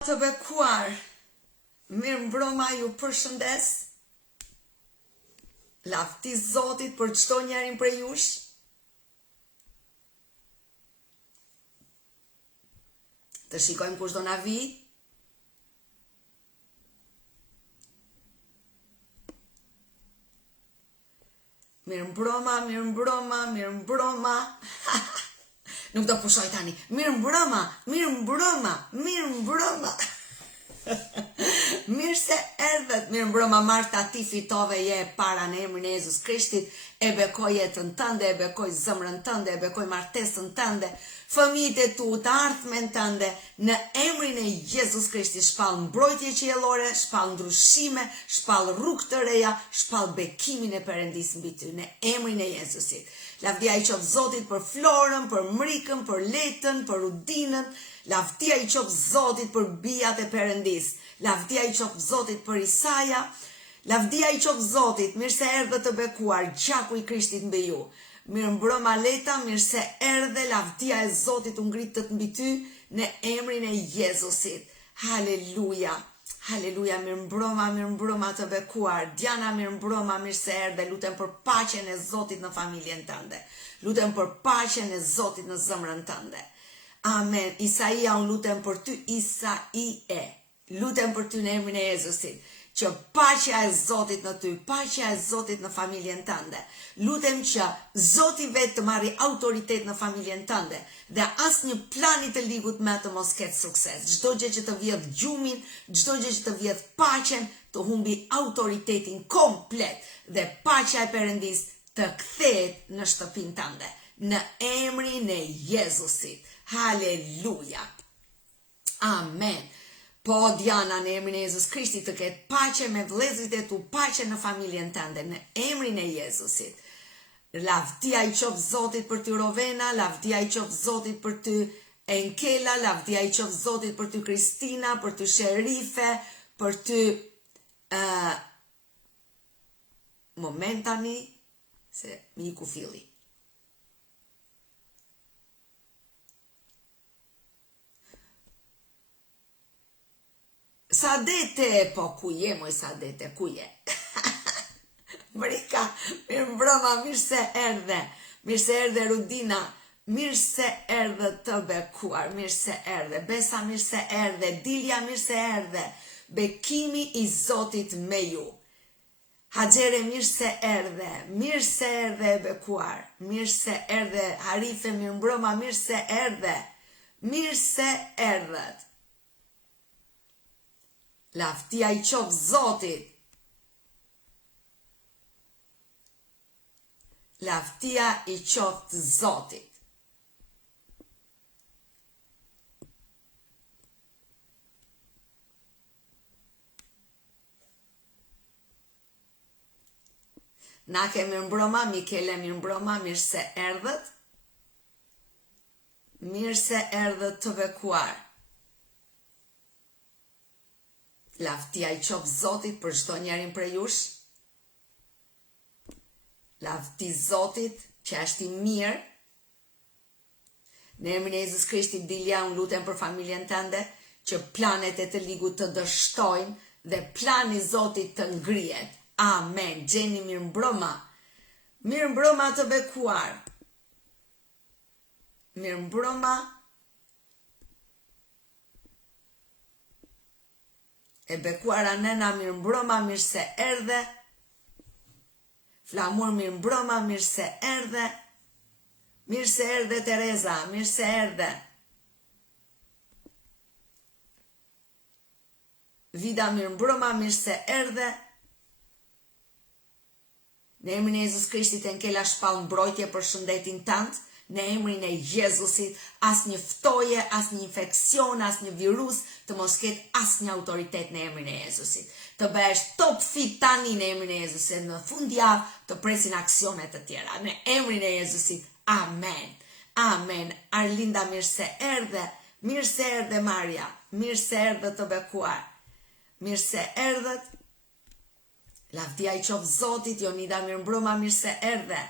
Të bekuar, mirë mbroma ju përshëndes, lavdi Zotit për çdo njerin prej jush. Të shikojmë kush do na vi. Mirë mbroma, mirë mbroma, mirë mbroma. Nuk do pushoj tani. Mirë mbroma, mirë mbroma, mirë mbroma. Mirë se erdhet, mirë mbroma Marta, ti fitove, je para në emrin e Jezus Krishtit, e bekoj jetën tënde, e bekoj zemrën tënde, e bekoj martesën tënde, fëmijët e tu, të ardhmen tënde, në emrin e Jezus Krishtit, shpall mbrojtje qiellore, shpall ndryshime, shpall rrugë të reja, shpall bekimin e Perëndis mbi ty, në emrin e Jezusit. Lavdia i qoftë Zotit për Florën, për Mrikën, për Letën, për Udinën, lavdia i qoftë Zotit për bijat e Perëndis, lavdia i qoftë Zotit për Isaja, lavdia i qoftë Zotit, mirë se erdhe të bekuar, gjaku i Krishtit mbi ju. Mirë mbroma Leta, mirë se erdhe, lavdia e Zotit u ngritet mbi ty në emrin e Jezusit. Haleluja. Haleluja, mirë mbroma të bekuar. Diana, mirë mbroma, mirë se erdhe. Lutem për paqen e Zotit në familjen tënde. Lutem për paqen e Zotit në zemrën tënde. Amen. Isaia, unë lutem për ty, Isaie. Lutem për ty në emrin e Jezusit, që paqja e Zotit në ty, paqja e Zotit në familjen tënde. Lutem që Zoti vetë të marri autoritet në familjen tënde dhe asnjë plan i të ligut me të mos ketë sukses. Çdo gjë që të vjedh gjumin, çdo gjë që të vjedh paqen, të humbi autoritetin komplet dhe paqja e Perëndis të kthehet në shtëpinë tënde. Në emrin e Jezusit. Haleluja. Amen. Po, Diana, në emrin e Jezus Krishtit të ketë paqe me vëllezërit e tu, paqe në familjen tënde, në emrin e Jezusit. Lavdia i qoftë Zotit për ty Rovena, lavdia i qoftë Zotit për ty Enkela, lavdia i qoftë Zotit për ty Kristina, për ty Sherife, për ty moment tani, se mi ku filli. Sadete, po ku je moj Sadete, ku je? Mrika, mirë mbroma, mirë se erdhe Rudina, mirë se erdhe të bekuar, mirë se erdhe, Besa mirë se erdhe, Dilja mirë se erdhe, bekimi i Zotit me ju. Haxhere mirë se erdhe e bekuar, mirë se erdhe, Harife mirë mbroma, mirë se erdhet. Lavdia i qoftë Zotit. Lavdia i qoftë Zotit. Na ke mirë mbroma, Mikele mirë mbroma, mirë se erdhët. Mirë se erdhët të bekuar. Lavdia i qoftë Zotit për çdo njerin prej jush. Lavdi Zotit që është i mirë. Në emrin e Jezus Krishtit, Dilja, unë lutem për familjen tënde, që planet e të ligut të dështojnë dhe plani i Zotit të ngrihet. Amen. Gjeni mirë mbroma. Mirë mbroma të bekuar. Mirë mbroma. E bekuara Nena, mirë mbroma, mirë se erdhe. Flamur, mirë mbroma, mirë se erdhe. Mirë se erdhe Tereza, mirë se erdhe. Vida, mirë mbroma, mirë se erdhe. Në emrin e Jezus Krishtit Enkela shpall mbrojtje për shëndetin tënd. Në emrin e Jezusit, asnjë ftoje, asnjë infeksion, asnjë virus të mos ketë asnjë autoritet në emrin e Jezusit. Të bëhesh top fit tani në emrin e Jezusit, në fundjavë të presin aksionet të tjera. Në emrin e Jezusit, amen. Amen. Arlinda, mirë se erdhe Maria, mirë se erdhe të bekuar, mirë se erdhet. Lavdia i qoftë Zotit, Jonida, mirë mbroma, mirë se erdhe.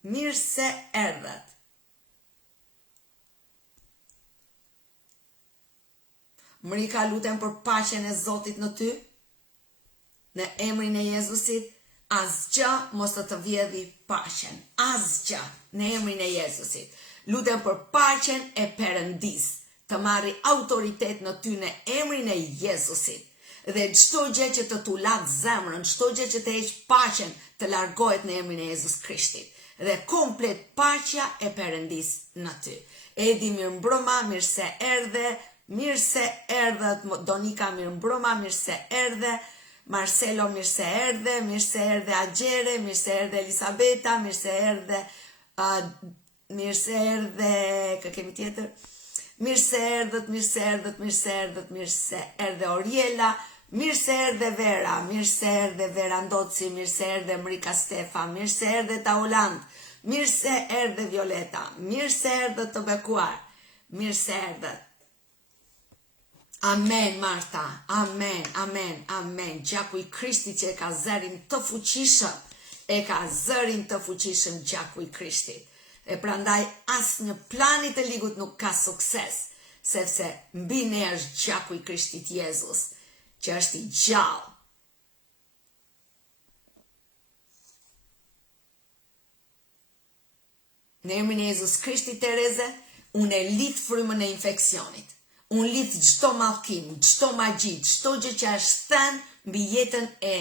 Mirë se erdhet. Mrika, lutem për paqen e Zotit në ty, në emrin e Jezusit, asgjë mos të vjedhi paqen, asgjë, në emrin e Jezusit. Lutem për paqen e Perëndis, të marri autoritet në ty në emrin e Jezusit. Dhe çdo gjë që të tullat zemrën, çdo gjë që të heq paqen, të largohet në emrin e Jezus Krishtit. Dhe komplet paqja e Perëndis në ty. Edi, mirëmbrëma, mirë se erdhe, Donika, mirëmbrëma, mirë se erdhe, Marcelo, mirë se erdhe, Agjere, mirë se erdhe, Elisabeta, mirë se erdhe, kë kemi tjetër? Mirë se erdhe, Oriela, mirë se erdhe Vera, Ndoci, mirë se erdhe Mrika Stefa, mirë se erdhe Tauland, mirë se erdhe Violeta, mirë se erdhe të bekuar, mirë se erdhe. Amen, Marta, amen. Gjaku i Krishtit që e ka zërin të fuqishëm, gjaku i Krishtit. E prandaj as një planit e ligut nuk ka sukses, sepse mbi ne është gjaku i Krishtit Jezus, që është i gjallë. Në emrin e Jezus Krishtit, Tereze, unë e lidh frymën e infeksionit. Unë lidh çdo mallkim, çdo magji, çdo gjë që është thënë mbi jetën e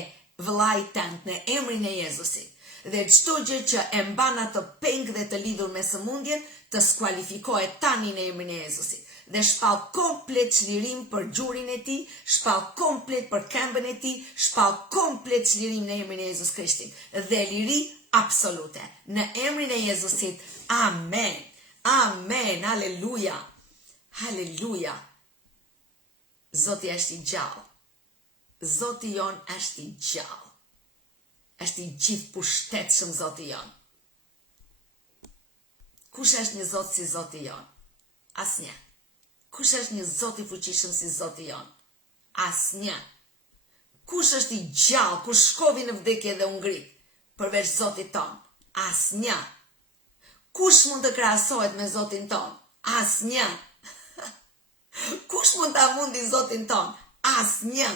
vëllait tënd në emrin e Jezusit. Dhe çdo gjë që e mban atë peng dhe të lidhur me sëmundjen, të skualifikohet tani në emrin e Jezusit. Dhe shpall komplet çlirim për gjurin e tij, shpall komplet për këmbën e tij, shpall komplet çlirim në emrin e Jezus Krishtit. Dhe liri absolute. Në emrin e Jezusit. Amen. Haleluja. Zoti është i gjallë. Zoti jon është i gjallë. Është i gjithë pushtetshëm Zoti jon. Kush është një Zot si Zoti jon? Asnjë. Kush është një Zot i fuqishëm si Zoti jon? Asnjë. Kush është i gjallë, kush shkovi në vdekje dhe u ngrit, përveç Zotit ton? Asnjë. Kush mund të krahasohet me Zotin ton? Asnjë. Kush mund ta mundi Zotin ton? Asnjë.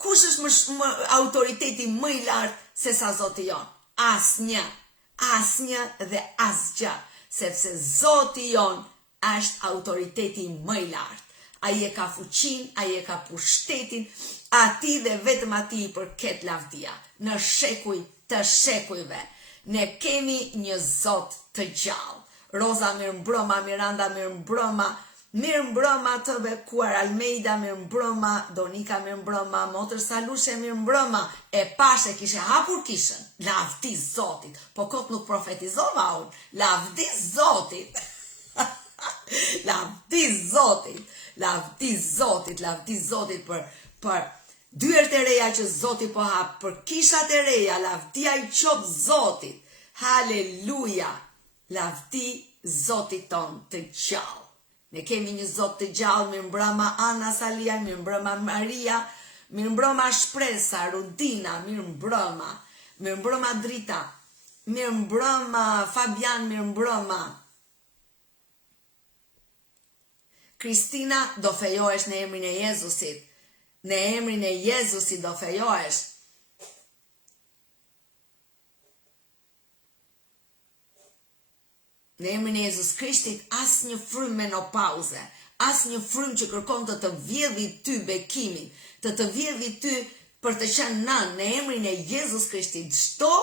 Kush është më autoriteti më i lartë se sa Zoti jon? Asnjë. Asnjë dhe asgjë, sepse Zoti jon është autoriteti më i lartë. Ai e ka fuqinë, ai e ka pushtetin, atij dhe vetëm atij i përket lavdia. Në shekuj të shekujve, ne kemi një Zot të gjallë. Roza, mirëmbrëma, Miranda, mirëmbrëma, mirëmbrëma të bekuar, Almeida, mirëmbrëma, Donika, mirëmbrëma, Motër Salushe, mirëmbrëma. E pashe kishe hapur kishën, lavdi Zotit, po kot nuk profetizova unë, lavdi Zotit. Lavdi Zotit për dyert e reja që Zoti po hap, për kishat e reja, lavdia i qop Zotit. Haleluja. Lavdi Zotit ton të gjallë. Ne kemi një Zot të gjallë, mirëmbrëma Ana Salia, mirëmbrëma Maria, mirëmbrëma Shpresa, Rudina, mirëmbrëma Drita, mirëmbrëma Fabian, mirëmbrëma Kristina, do fejohesh në emrin e Jezusit. Në emrin e Jezusit do fejohesh. Në emrin e Jezus Krishtit, as një frymë menopauze, as një frymë që kërkon të vjedhi ty bekimin, të vjedhi ty për të qenë nën, në emrin e Jezus Krishtit, çdo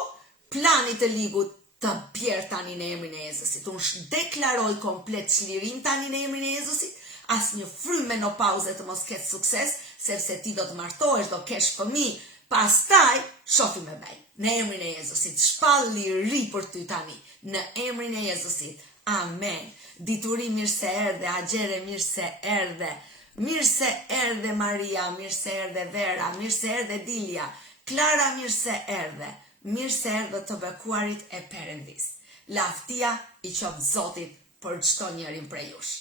plani të ligut të bjerë tani në emrin e Jezusit. Unë deklaroj komplet çlirim tani në emrin e Jezusit, as një frymë menopauze të mos ketë sukses, sepse ti do të martohesh, do kesh fëmijë, pastaj shofi me bej. Në emrin e Jezusit, shpall liri për ty tani. Në emrin e Jezusit. Amen. Dituri, mirë se erdhe, Agjere, mirë se erdhe. Mirë se erdhe Maria, mirë se erdhe Vera, mirë se erdhe Dilja. Klara, mirë se erdhe. Mirë se erdhe të bekuarit e Perëndis. Lavdia i qof Zotit për çdo njërin prej jush.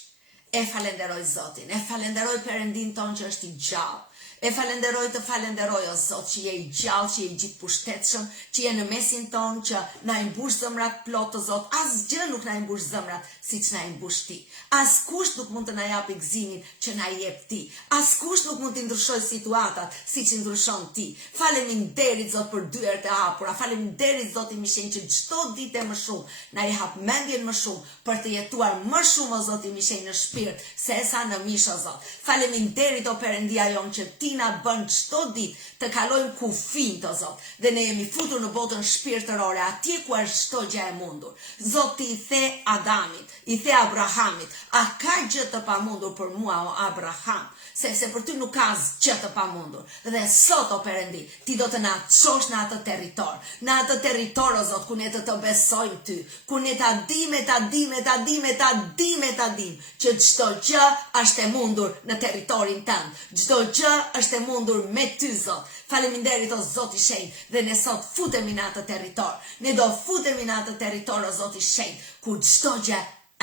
E falenderoj Zotin, e falenderoj Perëndin ton që është i gjallë. E falenderoj o Zot që je I gjallë, që je I gjithë pushtetshëm, që je në mesin tonë, që na I mbush zëmrat plot o Zot. Asgjë nuk na I mbush zëmrat siç na I mbush Ti. Askush nuk mund të na japë gëzimin që na jep Ti. Askush nuk mund të ndryshojë situatat siç I ndryshon Ti. Faleminderit Zot për dyert e hapura. Faleminderit Zot I mishenj që çdo ditë më shumë na I hap mendjen më shumë për të jetuar më shumë o Zot I mishenj në shpirt sesa në mish o Zot. Faleminderit o Perëndia jon që Ti na bën çdo ditë të kalojmë kufijt o Zot, dhe ne jemi futur në botën shpirtërore, atje ku është çdo gjë e mundur. Zot Ti I the Adamit, I the Abrahamit, a ka gjë të pamundur për mua o Abraham? Sepse për Ty nuk ka asgjë të pamundur. Dhe sot o Perëndi, Ti do të na çosh në atë territor o Zot, ku ne të besojmë Ty, ku ne ta dim që çdo gjë është e mundur në territorin tënd. Çdo gjë është e mundur me Ty Zot. Faleminderit o Zot I shenjtë, dhe ne sot futemi në atë territor. Ne do futemi në atë territor o Zot I shenjtë, ku çdo gjë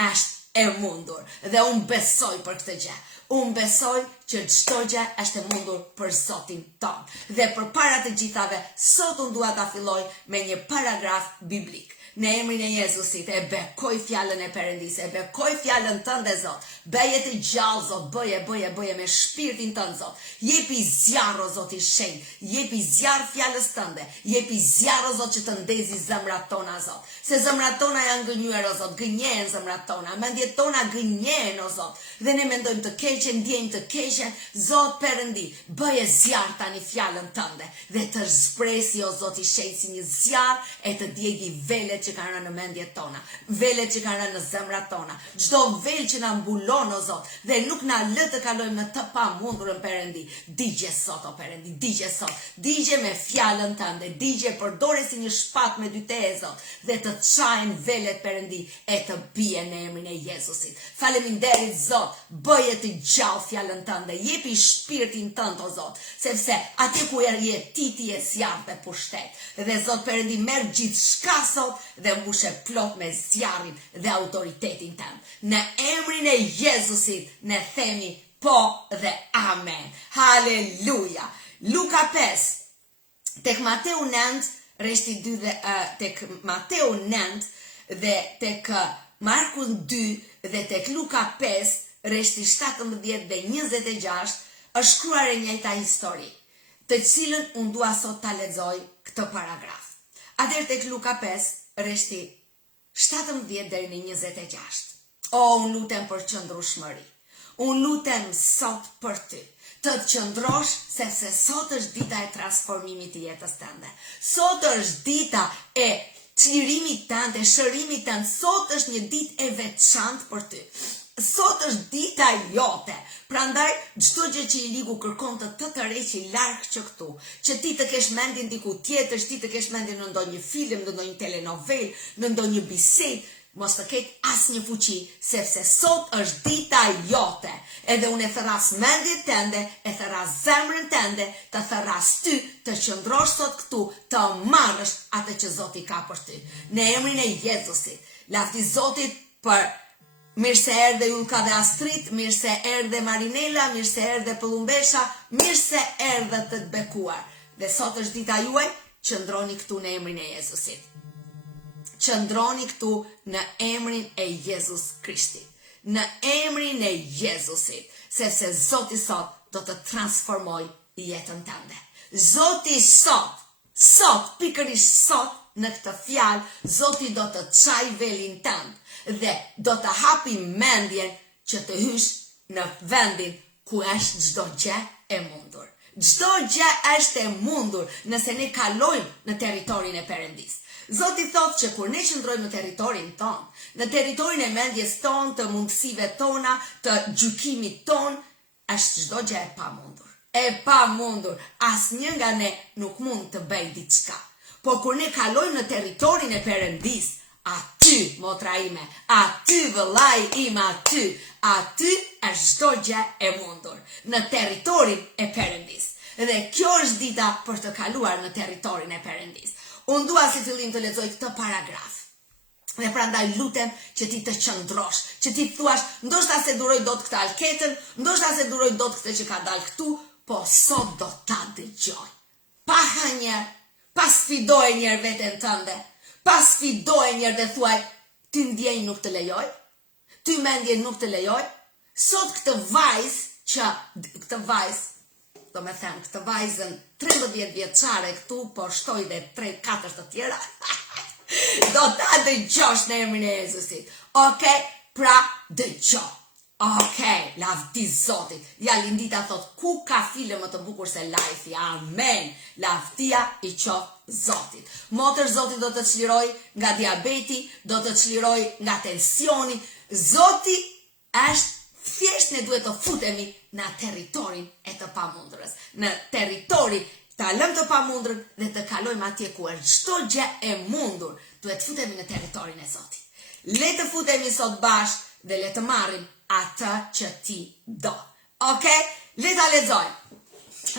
është e mundur. Dhe unë besoj për këtë gjë. Unë besoj që çdo gjë është e mundur për Zotin ton. Dhe përpara të gjithave, sot unë dua ta filloj me një paragraf biblik. Në emrin e Jezusit e bekoj fjalën e Perëndis, e bekoj fjalën tënde Zot. Bëje të gjallë Zot, bëje me shpirtin tënd Zot. Jepi zjarr o Zot I shenjtë, jepi zjarr fjalës tënde, jepi zjarr o Zot që të ndezi zemrat tona Zot. Se zemrat tona janë gënjur o Zot, gënjehen zemrat tona, mendjet tona gënjehen o Zot. Dhe ne mendojmë të keqen, ndjejmë të keqen, Zot Perëndi, bëje zjarr tani fjalën tënde dhe të zbresi o Zot I shenjtë si një zjarr e të djegi velet që kanë rënë në mendjet tona, velet që kanë rënë në zemrat tona, çdo vel që na mbulon o Zot dhe nuk na lë të kalojmë në të pamundurën Perëndi. Digje sot o Perëndi, digje sot, digje me fjalën tënde, digje përdore si një shpat me dy teje Zot dhe të çajnë velet Perëndi e të bie në emrin e Jezusit. Faleminderit Zot, bëje të gjallë fjalën tënde, jepi shpirtin tënd o Zot, sepse aty ku je Ti je zjarr dhe pushtet. Dhe Zot Perëndi merr gjithçka sot dhe mbushe plot me zjarrin dhe autoritetin tënd. Në emrin e Jezusit ne themi po dhe amen. Haleluja. Luka 5, tek Mateu 9, rreshti 2 dhe tek Mateu 9 dhe tek Marku 2 dhe tek Luka 5, rreshti 17 dhe 26, është shkruar e njëjta histori, të cilën unë dua sot ta lexoj këtë paragraf. Atëherë tek Luka 5, rreshti 17 deri në 26. Unë lutem për qëndrueshmëri. Unë lutem sot për ty. Të qëndrosh, sepse sot është dita e transformimit të jetës tënde. Sot është dita e çlirimit tënd, e shërimit tënd. Sot është një ditë e veçantë për ty. Sot është dita jote. Prandaj çdo gjë që I ligu kërkon të tërheqë larg që këtu, që ti të kesh mendin diku tjetër, ti të kesh mendin në ndonjë film, në ndonjë telenovel, në ndonjë bisedë, mos të ketë asnjë fuqi, sepse sot është dita jote. Edhe unë e therras mendjet tënde, e therras zemrën tënde, të therras ty, të qëndrosh sot këtu, të marrësh atë që Zoti ka për ty. Në emrin e Jezusit, lavdi Zotit për mirë se erdhe Julka dhe Astrid, mirë se erdhe Marinela, mirë se erdhe Pëllumbesha, mirë se erdhe të bekuar. Dhe sot është dita juaj, qëndroni këtu në emrin e Jezusit. Qëndroni këtu në emrin e Jezus Krishtit. Në emrin e Jezusit, sepse Zoti sot do të transformoj jetën tënde. Zoti sot, pikërisht sot, në këtë fjalë, Zoti do të çaj velin tënd dhe do të hapi mendjen që të hysh në vendin ku është çdo gjë e mundur. Çdo gjë është e mundur nëse ne kalojmë në territorin e Perëndis. Zoti thotë që kur ne qëndrojmë në territorin ton, në territorin e mendjes ton, të mundësive tona, të gjykimit ton, është çdo gjë e pamundur. E pamundur, asnjë nga ne nuk mund të bëjë diçka. Po kur ne kalojmë në territorin e Perëndis, aty, motra ime, aty vëllai im, aty është çdo gjë e mundur, në territorin e Perëndis. Dhe kjo është dita për të kaluar në territorin e Perëndis. Unë dua si fillim të lexoj këtë paragraf. Dhe prandaj lutem që ti të qëndrosh, që ti thuash, ndoshta se duroj dot këtë alketën, ndoshta se duroj dot këtë që ka dalë këtu, po sot do ta dëgjoj. Pa hanjer, pa sfidoj njerë veten tënde, pa sfidoj njerë dhe thuaj, ty ndjenjë nuk të lejoj, ty mendje nuk të lejoj, sot këtë vajzën 13 vjeçare këtu, po shtoj dhe 3-4 të tjera, do ta dëgjosh në emrin e Jezusit. Okej, pra dëgjo. Okej, lavdi Zotit. Ja Lindita thot, ku ka file më të bukur se lajfi? Amen. Lavdia i qof Zotit. Motër, Zoti do të çliroj nga diabeti, do të çliroj nga tensioni. Zoti është thjesht ne duhet të futemi në territorin e të pamundrës. Në territori ta lëm të pamundrën dhe të kalojmë atje ku është çdo gjë e mundur. Duhet të futemi në territorin e Zotit. Le të futemi sot bashkë dhe le të marrim atë që ti do. Okej? Le ta lexojmë.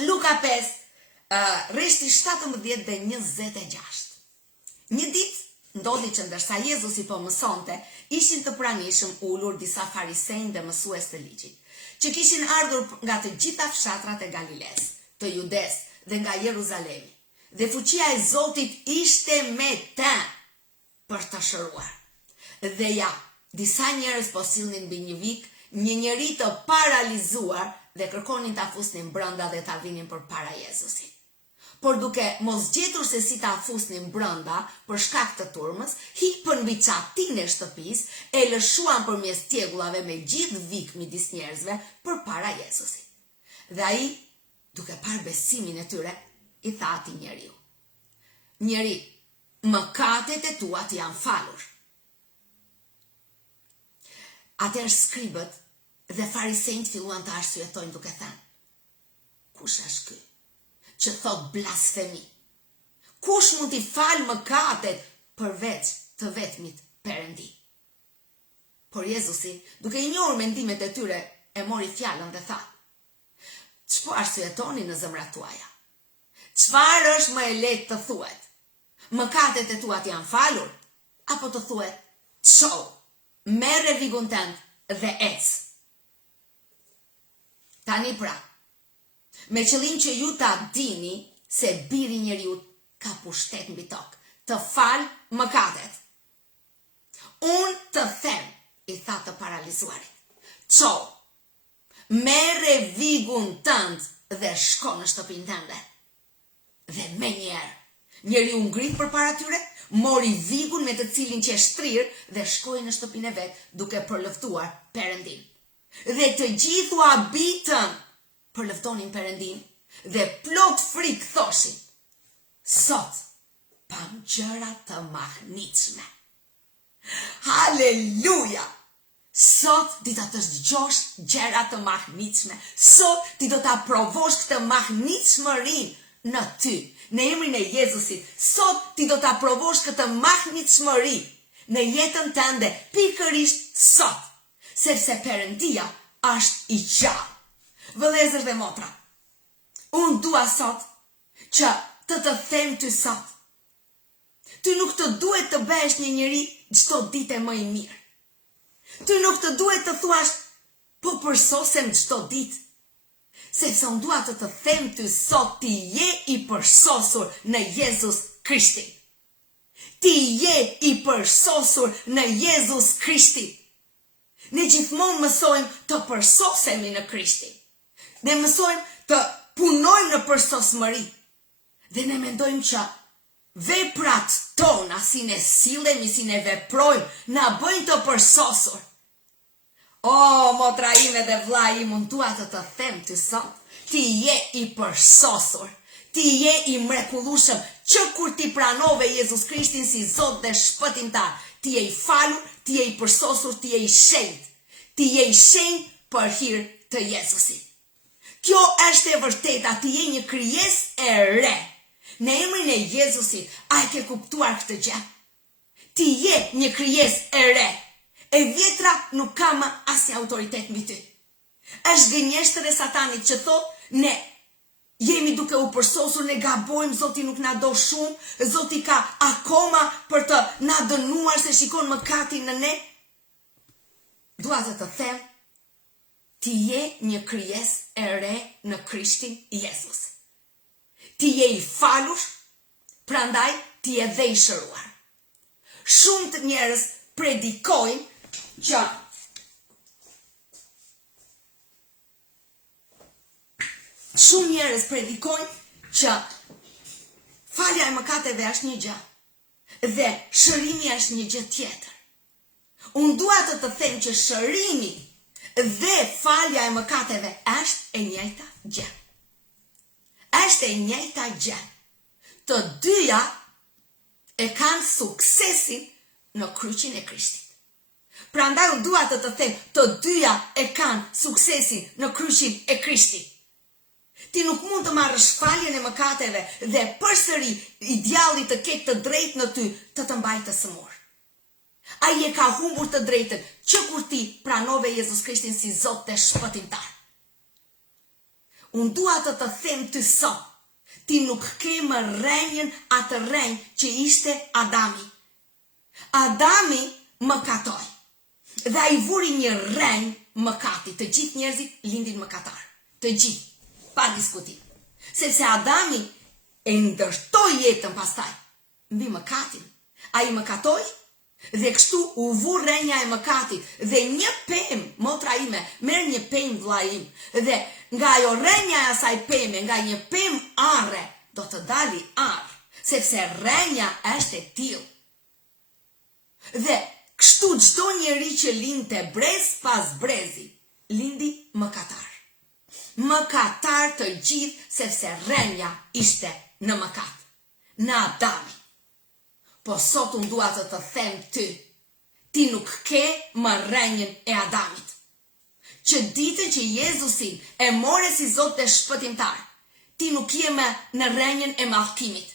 Luka 5, rreshti 17 dhe 26. Një ditë ndodhi që ndërsa Jezusi po mësonte, ishin të pranishëm ulur disa farisejnë dhe mësues të ligjit, që kishin ardhur nga të gjitha fshatrat e Galiles, të Judes dhe nga Jeruzalemi. Dhe fuqia e Zotit ishte me të për të shëruar. Dhe ja, disa njerëz po sillnin mbi një vik, një njeri të paralizuar dhe kërkonin ta fusnin brenda dhe ta vinin përpara Jezusit. Por duke mos gjetur se si ta fusnin brenda për shkak të turmës, hipën mbi çatinë e shtëpisë, e lëshuan përmes tjegullave me gjithë vik midis njerëzve përpara Jezusit. Dhe ai, duke parë besimin e tyre, i tha atij njeriu: "Njeri, mëkatet e tua të janë falur." Atëherë skribët dhe farisejt filluan të arsyetojnë duke thënë: "Kush është ky që thot blasfemi? Kush mund t'i falë mëkatet përveç të vetmit Perëndi?" Por Jezusi, duke i njohur mendimet e tyre, e mori fjalën dhe tha: "Ç'po arsyetoni në zemrat tuaja? Çfarë është më e lehtë të thuhet? Mëkatet e tua janë falur, apo të thuhet: çau, merre vigun tënd dhe ec?" Tani pra, me qëllim që ju ta dini se biri i njeriut ka pushtet mbi tokë, të fal mëkatet. Unë të them, i tha të paralizuarit, çau, merre vigun tënd dhe shko në shtëpinë tënde. Dhe menjëherë, njeriu ngrit përpara tyre, mori vigun me të cilin që shtrir dhe shkoi në shtëpinë e vet duke përlëftuar Perëndin. Dhe të gjithë u habitën, përlëftonin Perëndin dhe plot frikë thoshin: "Sot pam gjëra të mahnitshme." Haleluja! Sot ti do të dëgjosh gjëra të mahnitshme. Sot ti do ta provosh këtë mahnitshmërinë në ty, në emrin e Jezusit. Sot ti do ta provosh këtë mahnitshmëri në jetën tënde, pikërisht sot, sepse Perëndia është i gjallë. Vëllezër dhe motra, unë dua sot që të them ty sot: ty nuk të duhet të bëhesh një njeri çdo ditë më i mirë. Ty nuk të duhet të thuash: po përsosem çdo ditë. Sepse unë dua të them ty sot, ti je i përsosur në Jezus Krishtin. Ti je i përsosur në Jezus Krishtin. Ne gjithmonë mësojmë të përsosemi në Krishtin. Ne mësojmë të punojmë në përsosmëri. Dhe ne mendojmë që veprat tona, si ne sillemi, si ne veprojmë, na bëjnë të përsosur. O, motra ime dhe vlla im, unë dua të them ty sot, ti je i përsosur. Ti je i mrekullueshëm, që kur ti pranove Jezus Krishtin si Zot dhe Shpëtimtar, ti je i falur, ti je i përsosur, ti je i shenjtë. Ti je i shenjtë për hir të Jezusit. Kjo është e vërteta, ti je një krijesë e re. Në emrin e Jezusit, a e ke kuptuar këtë gjë? Ti je një krijesë e re. E vjetra nuk ka më asnjë autoritet mbi ty. Është gënjeshtër e Satanit që thotë: ne jemi duke u përsosur, ne gabojmë, Zoti nuk na do shumë, Zoti ka akoma për të na dënuar se shikon mëkatin në ne. Dua të them ti je një krijesë e re në Krishtin Jezus. Ti je i falur, prandaj ti je dhe i shëruar. Shumë të njerëz predikojnë që falja e mëkateve është një gjë dhe shërimi është një gjë tjetër. Unë dua të them që shërimi dhe falja e mëkateve është e njëjta gjë. Është e njëjta gjë. Të dyja e kanë suksesin në kryqin e Krishtit. Prandaj unë dua të them, të dyja e kanë suksesin në kryqin e Krishtit. Ti nuk mund të marrësh faljen e mëkateve dhe përsëri i djalli të ketë të drejtë në ty të mbajë të sëmur. Ai e ka humbur të drejtën që kur ti pranove Jezus Krishtin si Zot dhe shpëtimtar. Unë dua të them ty sot, ti nuk ke më rrenjën atë rrenjë që ishte Adami. Adami mëkatoi dhe ai vuri një rrenjë mëkati. Të gjithë njerëzit lindin mëkatar. Të gjithë. Pa diskutim. Sepse Adami e ndërtoi jetën pastaj mbi mëkatin. Ai mëkatoi dhe kështu u vu rrenja e mëkatit dhe një pemë, motra ime, merr një pemë vlla im dhe nga ajo rrenja e asaj peme, nga një pemë arre, do të dali arr, sepse rrenja është e tillë. Dhe kështu çdo njeri që lindte brez pas brezi, lindi mëkatar. Mëkatar të gjithë, sepse rrenja ishte në mëkat, në Adami. Po sot unë dua të them ty, ti nuk ke më rrenjën e Adamit. Që ditën që Jezusin e more si Zot dhe shpëtimtar, ti nuk je më në rrenjën e mallkimit.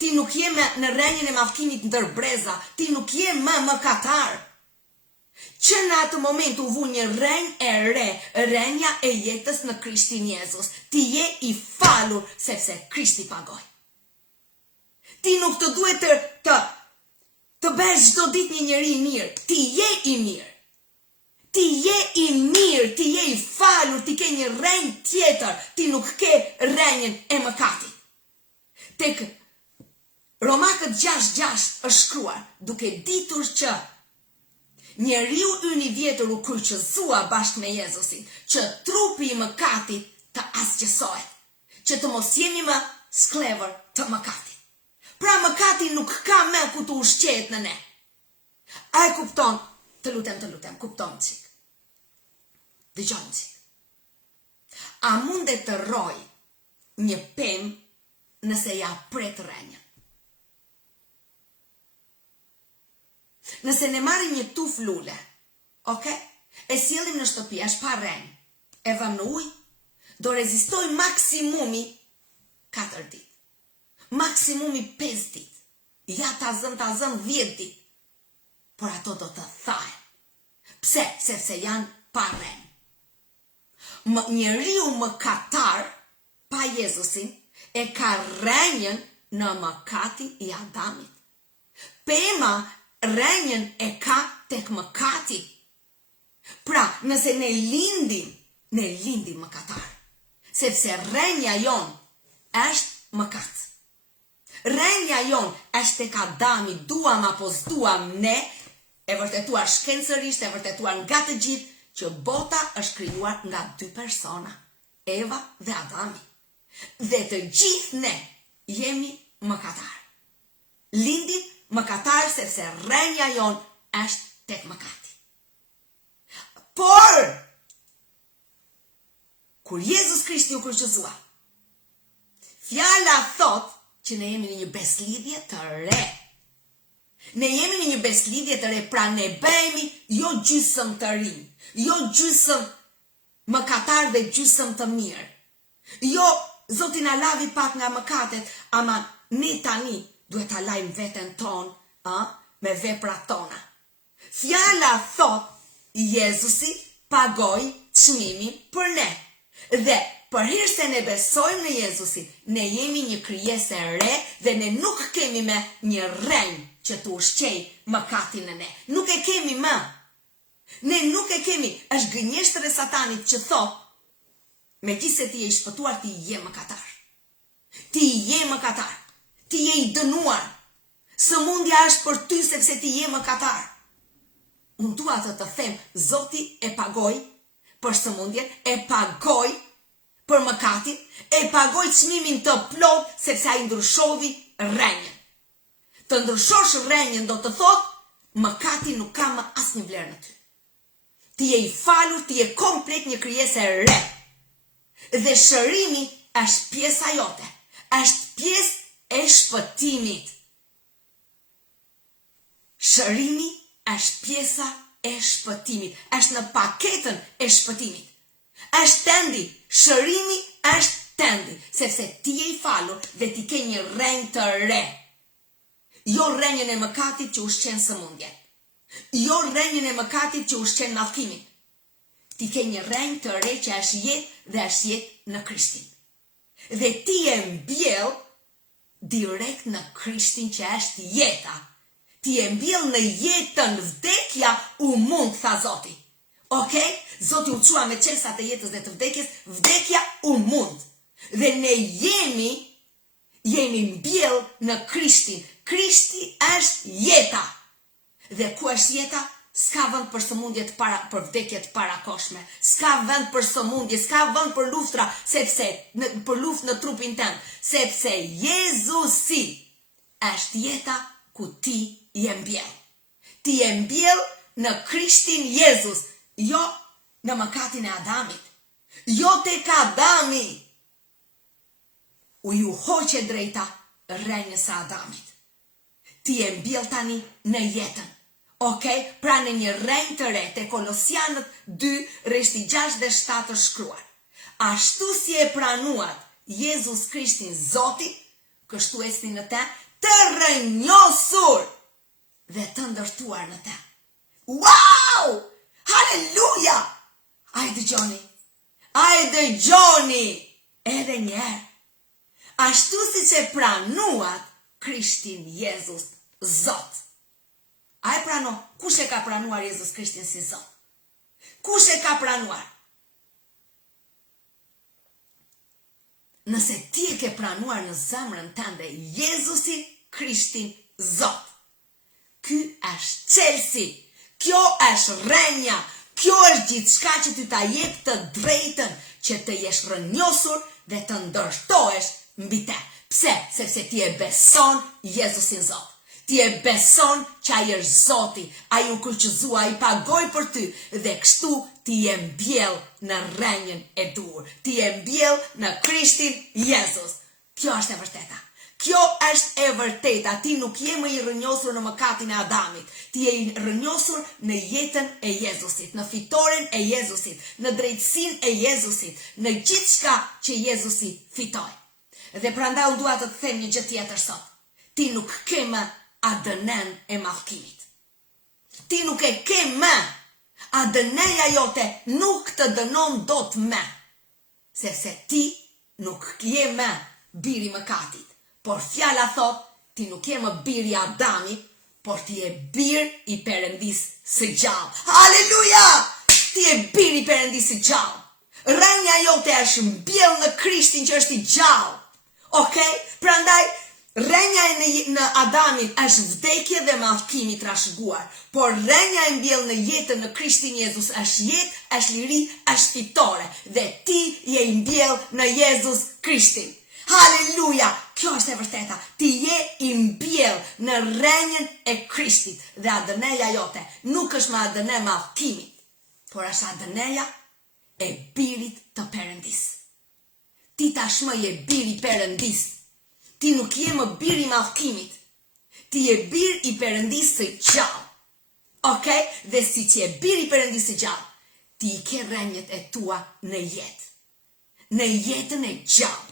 Ti nuk je më në rrenjën e mallkimit ndër breza, ti nuk je më mëkatar. Që në atë moment u vu një rrenjë e re, rrenja e jetës në Krishtin Jezus. Ti je i falur sepse Krishti pagoi. Ti nuk të duhet të bësh çdo ditë një njeri i mirë. Ti je i mirë. Ti je i mirë, ti je i falur, ti ke një rrenjë tjetër, ti nuk ke rrenjën e mëkatit. Tek Romakët 6:6 është shkruar, duke ditur që njeriu ynë i vjetër u kryqëzua bashkë me Jezusin, që trupi i mëkatit të asgjësohet, që të mos jemi më sklever të mëkatit. Pra mëkati nuk ka më ku të ushqehet në ne. A e kupton? Të lutem, kupton çik. Dëgjoj çik. A mundet të rroj një pemë nëse ja pret rrenjën? Nëse ne marrim një tuf lule, okay? E sjellim në shtëpi, është pa rrenjë, e vëmë në ujë, do rezistoj maksimumi 4 ditë. Maksimumi 5 ditë. Ja ta zëm 10 ditë. Por ato do të thahen. Pse? Sepse janë pa rrenjë. Njeriu mëkatar pa Jezusin e ka rrenjën në mëkatin e Adamit. Pema rrenjën e ka tek mëkati. Pra, nëse ne lindim mëkatar. Sepse rrenja jon është mëkat. Rrenja jon është tek Adami, duam apo s'duam ne, e vërtetuar shkencërisht, e vërtetuar nga të gjithë, që bota është krijuar nga 2 persona, Eva dhe Adami. Dhe të gjithë ne jemi mëkatar. Lindim mëkatar sepse rrenja jon është tek mëkati. Por, kur Jezus Krishti u kryqëzua, fjala thot që ne jemi në një beslidhje të re. Ne jemi në një beslidhje të re, pra ne bëhemi jo gjysëm të rinj, jo gjysëm mëkatar dhe gjysëm të mirë. Jo, Zoti na lavi pak nga mëkatet, ama ne tani duhet ta lajm veten ton, me veprat tona. Fjala thot, Jezusi pagoi çmimin për ne. Dhe për hir se ne besojmë në Jezusin, ne jemi një krijesë e re dhe ne nuk kemi më një rrenjë që të ushqej mëkatin në ne. Nuk e kemi më. Ne nuk e kemi, është gënjeshtër e Satanit që thot, megjithëse ti je i shpëtuar, ti je mëkatar. Ti je mëkatar. Ti je i dënuar. Sëmundja është për ty sepse ti je mëkatar. Unë dua të them, Zoti e pagoi për sëmundjen, e pagoi për mëkatin, e pagoi çmimin të plot sepse ai ndryshovi rrenjën. Të ndryshosh rrenjën do të thotë mëkati nuk ka më asnjë vlerë në ty. Ti je i falur, ti je komplet një krijesë e re. Dhe shërimi është pjesa jote, është pjesë e shpëtimit. Shërimi është pjesa e shpëtimit, është në paketën e shpëtimit. Është tendi, shërimi është tendi, sepse ti je i falur dhe ti ke një rrenjë të re. Jo rrenjën e mëkatit që ushqen sëmundjen. Jo rrenjën e mëkatit që ushqen mallkimin. Ti ke një rrenjë të re që është jetë dhe është jetë në Krishtin. Dhe ti e mbjell direkt në Krishtin që është jeta. Ti e mbjell në jetën, vdekja u mund, tha Zoti. Okej? Zoti u qua me qelsat e jetës dhe të vdekjes, vdekja u mund. Dhe ne jemi mbjell në Krishtin. Krishti është jeta. Dhe ku është jeta? S'ka vend për sëmundje për vdekje të parakoshme. S'ka vend për sëmundje, s'ka vend për luftra, për luftë në trupin tënd, sepse Jezusi është jeta ku ti je mbjell. Ti je mbjell në Krishtin Jezus, jo në mëkatin e Adamit. Jo tek Adami. U ju hoqe drejta rrenjës së Adamit. Ti je mbjell tani në jetën. Pra në një rrenjë të re, te Kolosianët 2, rreshti 6 dhe 7 është shkruar. Ashtu si e pranuat Jezus Krishtin Zoti, kështu esni në te, të rrënjosur dhe të ndërtuar në te. Wow! Halleluja! Ai dëgjoni, edhe njerë. Ashtu si që pranuat Krishtin Jezus Zot. A e prano? Kush e ka pranuar Jezus Krishtin si Zot? Kush e ka pranuar? Nëse ti e ke pranuar në zemrën tënde Jezusi Krishtin Zot, ky është çelësi, kjo është rrenja, kjo është gjithçka që ty ta jep të drejtën që të jesh rrënjosur dhe të ndërtohesh mbi te. Pse? Sepse ti e beson Jezusin Zot. Ti e beson që ai është Zoti, ai u kryqëzua, ai pagoi për ty dhe kështu ti je mbjell në rrenjën e dur. Ti je mbjell në Krishtin Jezus. Kjo është e vërteta. Kjo është e vërteta. Ti nuk je më i rrënjosur në mëkatin e Adamit. Ti je i rrënjosur në jetën e Jezusit, në fitoren e Jezusit, në drejtësinë e Jezusit, në gjithçka që Jezusi fitoi. Dhe prandaj u dua të të them një gjë tjetër sot. Ti nuk ke më ADN e mallkimit. Ti nuk e ke më. ADN-ja jote nuk të dënon dot më. Sepse ti nuk je më biri i mëkatit. Por fjala thot, ti nuk je më biri i Adamit, por ti je bir i Perëndisë së gjallë. Halleluja! Ti je bir i Perëndisë së gjallë. Rrenja jote është mbjell në Krishtin që është i gjallë. Prandaj rrenja në Adamin është vdekje dhe mallkimi i trashëguar, por rrenja e mbjell në jetën në Krishtin Jezus është jetë, është liri, është fitore, dhe ti je i mbjell në Jezus Krishtin. Halleluja! Kjo është e vërteta. Ti je i mbjell në rrenjën e Krishtit dhe ADN-ja jote nuk është më ADN mallkimit, por është ADN-ja e birit të Perëndisë. Ti tashmë je biri i Perëndisë. Ti nuk je më bir i mallkimit. Ti je bir i Perëndisë së gjallë. Dhe si që je bir i Perëndisë së gjallë, ti i ke rrenjët e tua në jetë. Në jetën e gjallë.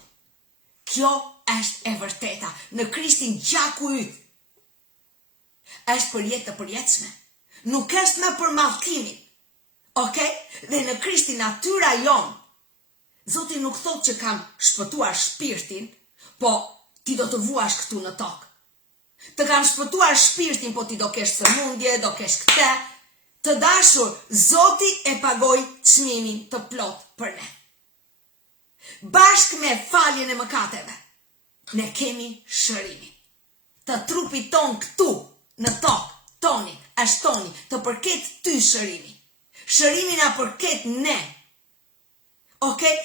Kjo është e vërteta. Në Krishtin gjaku yt është për jetë të përjetshme. Nuk është më për mallkimin. Dhe në Krishtin natyra jon. Zoti nuk thot që kam shpëtuar shpirtin, po ti do të vuash këtu në tokë. Të kam shpëtuar shpirtin, po ti do kesh sëmundje, do kesh këtë, Të dashur, Zoti e pagoi çmimin të plot për ne. Bashkë me faljen e mëkateve, ne kemi shërimin. Të trupit ton këtu, në tokë, toni, është toni, të përket ty shërimi. Shërimi na përket ne. Okej?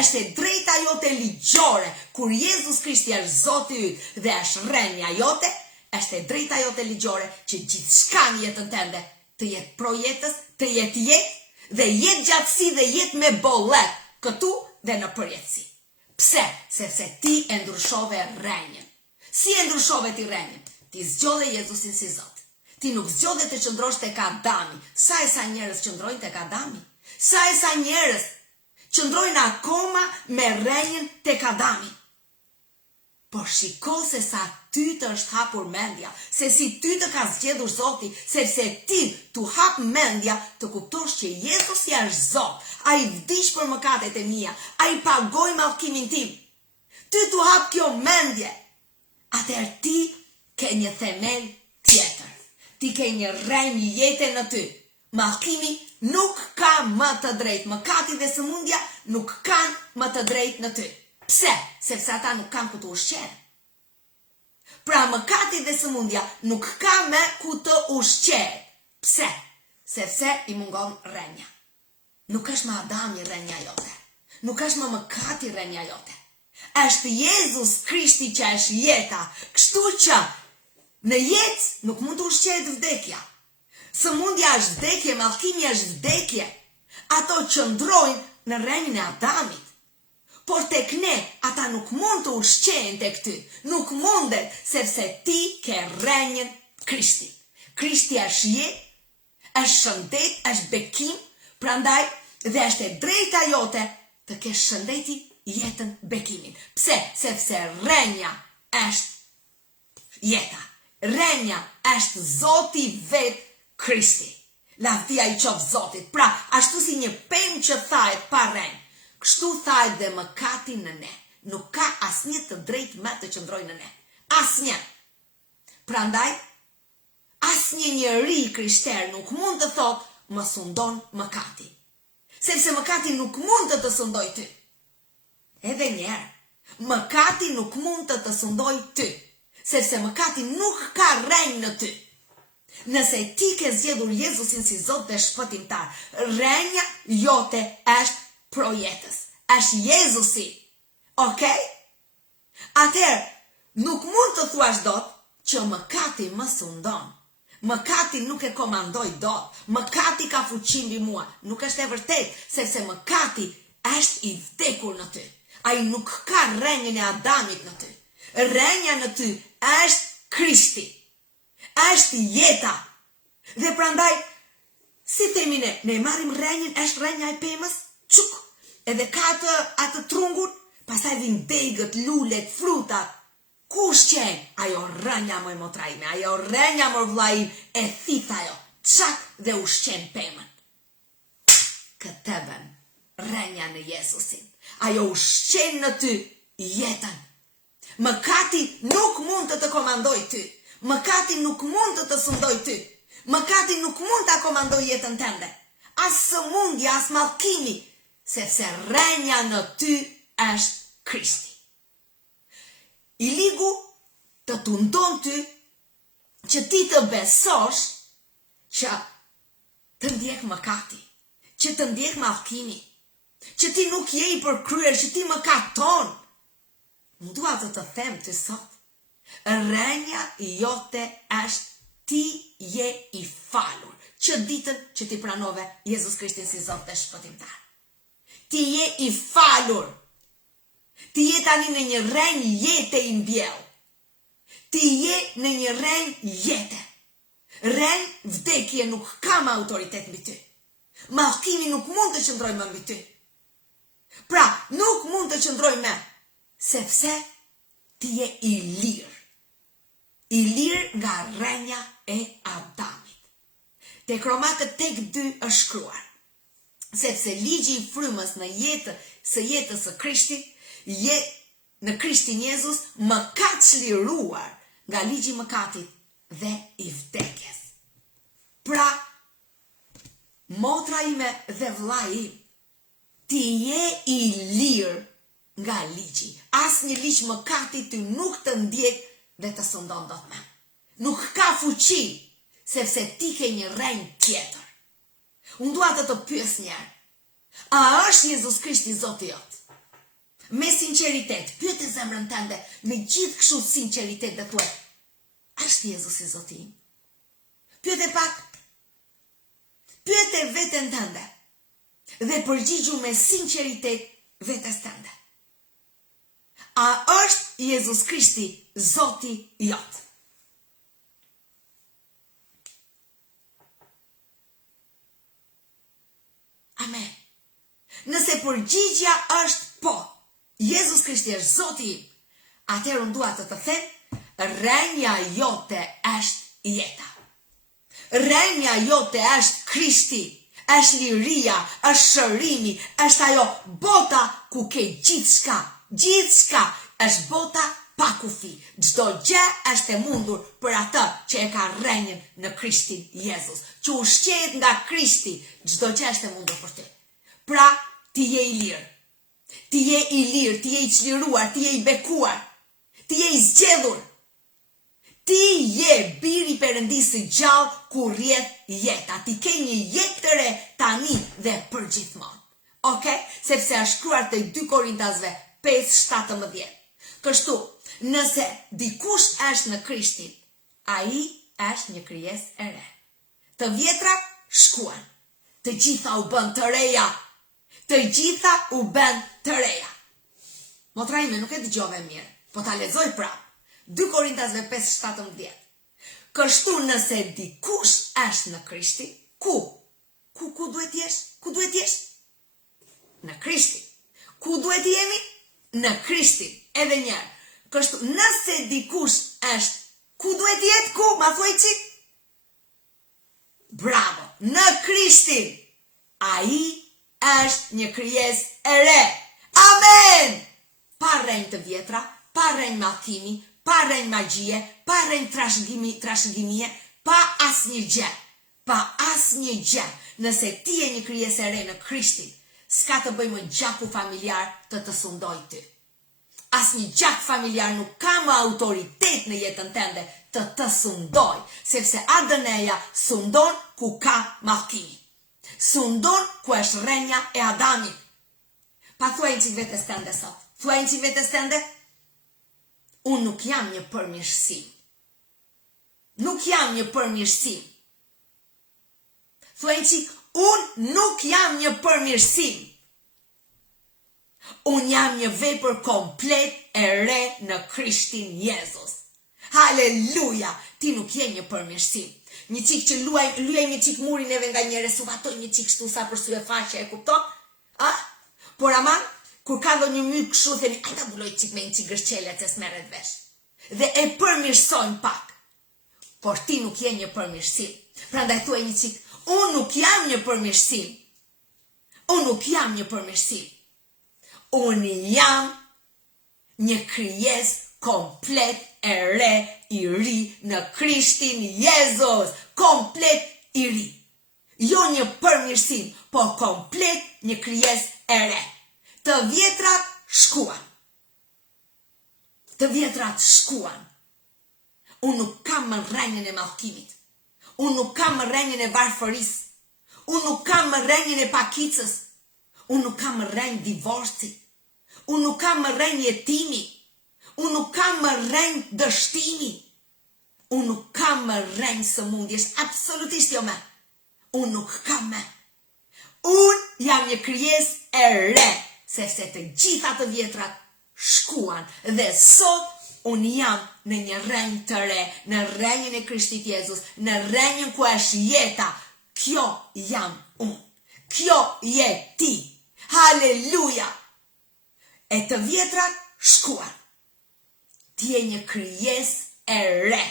Është e drejta jote ligjore, kur Jezus Krishti është Zoti yt dhe është renja jote, është e drejta jote ligjore që gjithçka në jetën tënde të jetë projetës, të jetë jetë dhe jetë gjatësi dhe jetë me bollet këtu dhe në përjetësi. Pse? Sepse ti e ndryshove renjën. Si e ndryshove ti renjën? Ti zgjodhe Jezusin si Zot. Ti nuk zgjodhe të qëndrosh tek Adami. Sa e sa njerëz qëndrojnë tek Adami? Sa e sa njerëz qëndrojnë akoma me renjën tek Adami? Por shiko se sa ty të është hapur mendja, se si ty të ka zgjedhur Zoti, sepse ti tu hap mendja të kuptosh që Jezusi është Zot, ai vdiq për mëkatet e mia, ai pagoi mallkimin tim. Ty tu hap kjo mendje, atëherë ti ke një themel tjetër. Ti ke një rrenjë jete në ty. Mallkimi nuk ka më të drejtë, mëkati dhe sëmundja nuk kanë më të drejtë në ty. Pse? Sepse ata nuk kanë ku të ushqejnë. Pra mëkati dhe sëmundja nuk ka me ku të ushqejnë. Pse? Sepse i mungon rrenja. Nuk është më Adami rrenja jote. Nuk është më mëkati rrenja jote. Është Jezus Krishti që është jeta. Kështu që në jetë nuk mund të ushqehet vdekja. Sëmundja është vdekje, mallkimi është vdekje. Ato qëndrojnë në rrenjën e Adamit. Por tek ne, ata nuk mund të ushqejnë tek ty. Nuk mundet, sepse ti ke rrenjën Krishti. Krishti është jetë, është shëndet, është bekim, prandaj dhe është e drejta jote të kesh shëndeti, jetën, bekimin. Pse? Sepse rrenja është jeta. Rrenja është Zoti vetë Krishti. Lavdia i qoftë Zotit. Pra, ashtu si një pemë që thahet pa rrenjë, kështu thajt dhe mëkati në ne. Nuk ka asnjë të drejtë më të qëndrojë në ne. Asnjë. Prandaj, asnjë njeri krishter nuk mund të thotë më sundon mëkati. Sepse mëkati nuk mund të sundoj ty. Edhe njerë, mëkati nuk mund të sundoj ty. Sepse mëkati nuk ka rrenjë në ty. Nëse ti ke zgjedhur Jezusin si Zot dhe shpëtimtar, rrenja jote është projetës, është Jezusi. Okej? Atëherë, nuk mund të thuash dot që mëkati më sundon. Mëkati nuk e komandoj dot. Mëkati ka fuqi mbi mua. Nuk është e vërtetë, sepse mëkati është i vdekur në ty. Ai nuk ka rrenjën e Adamit në ty. Rrenja në ty është Krishti. Është jeta. Dhe prandaj, si themi ne marrim rrenjën, është rrenja e pemës, çuk, edhe ka atë trungun, pastaj vin degët, lulet, frutat. Ku ushqen? Ajo rrenja më motra ime, ajo rrenja më vlla im, e thith ajo, çak dhe ushqen pemën. Këtë bën rrenja në Jezusin. Ajo ushqen në ty jetën. Mëkati nuk mund të komandoj ty. Mëkati nuk mund të sundoj ty. Mëkati nuk mund të komandoj jetën tënde. As sëmundja, as mallkimi, sepse rrenja në ty është Krishti. I ligu të tundon ty që ti të besosh që të ndjek mëkati, që të ndjek mallkimi, që ti nuk je i përkryer, që ti mëkaton. Më dua të them të sot, rrenja jote është ti je i falur, që ditën që ti pranove Jezus Krishtin si Zot dhe shpëtimtar. Ti je i falur. Ti je tani në një rrenjë jete i mbjell. Ti je në një rrenjë jete. Rrenjë vdekje nuk ka më autoritet mbi ty. Mallkimi nuk mund të qëndrojë më mbi ty. Pra, nuk mund të qëndrojë më, sepse ti je i lirë. I lirë nga rrenja e Adamit. Tek Romakët tek 2 është shkruar, sepse ligji i frymës në jetës së Krishtit, në Krishtin Jezus, më ka çliruar nga ligji i mëkatit dhe i vdekjes. Pra, motra ime dhe vllai im, ti je i lirë nga ligji. Asnjë ligj mëkati ty nuk të ndjek dhe të sundon dot më. Nuk ka fuqi, sepse ti ke një rrenë tjetër. Unë dua të pyes një herë. A është Jezus Krishti Zoti jot? Me sinqeritet, pyet e zemrën tënde, me gjithë kështu sinqeritet dhe thuaj, është Jezusi Zoti im? Pyet e pak. Pyet e veten tënde. Dhe përgjigju me sinqeritet vetes tënde. A është Jezus Krishti Zoti jot? Amen. Nëse përgjigja është po, Jezus Krishti është Zoti im, atëherë unë dua të them, rrenja jote është jeta. Rrenja jote është Krishti, është liria, është shërimi, është ajo bota ku ke gjithçka. Gjithçka është bota pa kufi. Çdo gjë është e mundur për atë që e ka rrenjën në Krishtin Jezus. Që ushqehet nga Krishti, çdo gjë është e mundur për ty. Pra, ti je i lirë. Ti je i lirë, ti je i çliruar, ti je i bekuar, ti je i zgjedhur. Ti je biri Perëndisë gjallë ku rrjedh jeta. Ti ke një jetë të re tani dhe përgjithmonë. Okej? Sepse është shkruar te 2 Korintasve 5:17. Kështu, nëse dikush është në Krishtin, ai është një krijesë e re. Të vjetra shkuan, të gjitha u bën të reja. Të gjitha u bën të reja. Motra ime, nuk e dëgjove mirë, po ta lexoj prapë. 2 Korintasve 5:17. Kështu nëse dikush është në Krishtin, ku duhet jesh? Ku duhet jesh? Në Krishtin. Ku duhet jemi? Në Krishtin. Edhe njërë. Kështu nëse dikush është, ku duhet jetë? Ku? Ma thuaj qik? Bravo. Në Krishtin. Ai është një krijesë e re. Amen! Pa rrenjë të vjetra, pa rrenjë mallkimi, pa rrenjë magjie, pa rrenjë trashëgimie, pa asnjë gjë. Pa asnjë gjë. Nëse ti je një krijesë e re në Krishtin, s'ka të bëjë më gjaku familjar të sundoj ty. Asnjë gjak familjar nuk ka më autoritet në jetën tënde të sundoj, sepse ADN-ja sundon ku ka mallkimi. Sundon ku është rrenja e Adamit. Pa thuaj që vetes tënde sot. Thuaj që vetes tënde, unë nuk jam një përmirësim. Nuk jam një përmirësim. Thuaj që unë nuk jam një përmirësim. Unë jam një vepër komplet e re në Krishtin Jezus. Haleluja! Ti nuk je një përmirësim. Një qik që luaj një qik murin eve nga njëre, suvatoj një qik shtu sa për syve faqe, e kupton? Por aman, kur ka do një myrë kështu, themi, ajta buloj qik me një qik gërqele që s'meret vesh. Dhe e përmirësojnë pak. Por ti nuk je një përmirësim. Pra ndaj thuaj një qik, unë nuk jam një përmirësim. Unë nuk jam një përmirësim. Unë jam një krijesë komplet e re i ri në Krishtin Jezus. Komplet i ri. Jo një përmirësim, po komplet një krijesë e re. Të vjetrat shkuan. Të vjetrat shkuan. Unë nuk kam më rrenjën e mallkimit. Unë nuk kam më rrenjën e varfërisë. Unë nuk kam më rrenjën e pakicës. Unë nuk kam më rrenjë divorci. Unë nuk kam më rrenjë jetimi. Unë nuk kam më rrenjë dështimi. Unë nuk kam më rrenjë sëmundjesh. Absolutisht jo me. Unë nuk kam me. Unë jam një krijesë e re, sepse të gjitha të vjetrat shkuan dhe sot unë jam në një rrenjë të re, në rrenjën e Krishtit Jezus, në rrenjën ku është jeta. Kjo jam unë. Kjo je ti. Haleluja! E të vjetrat shkuan. Ti je një krijesë e re.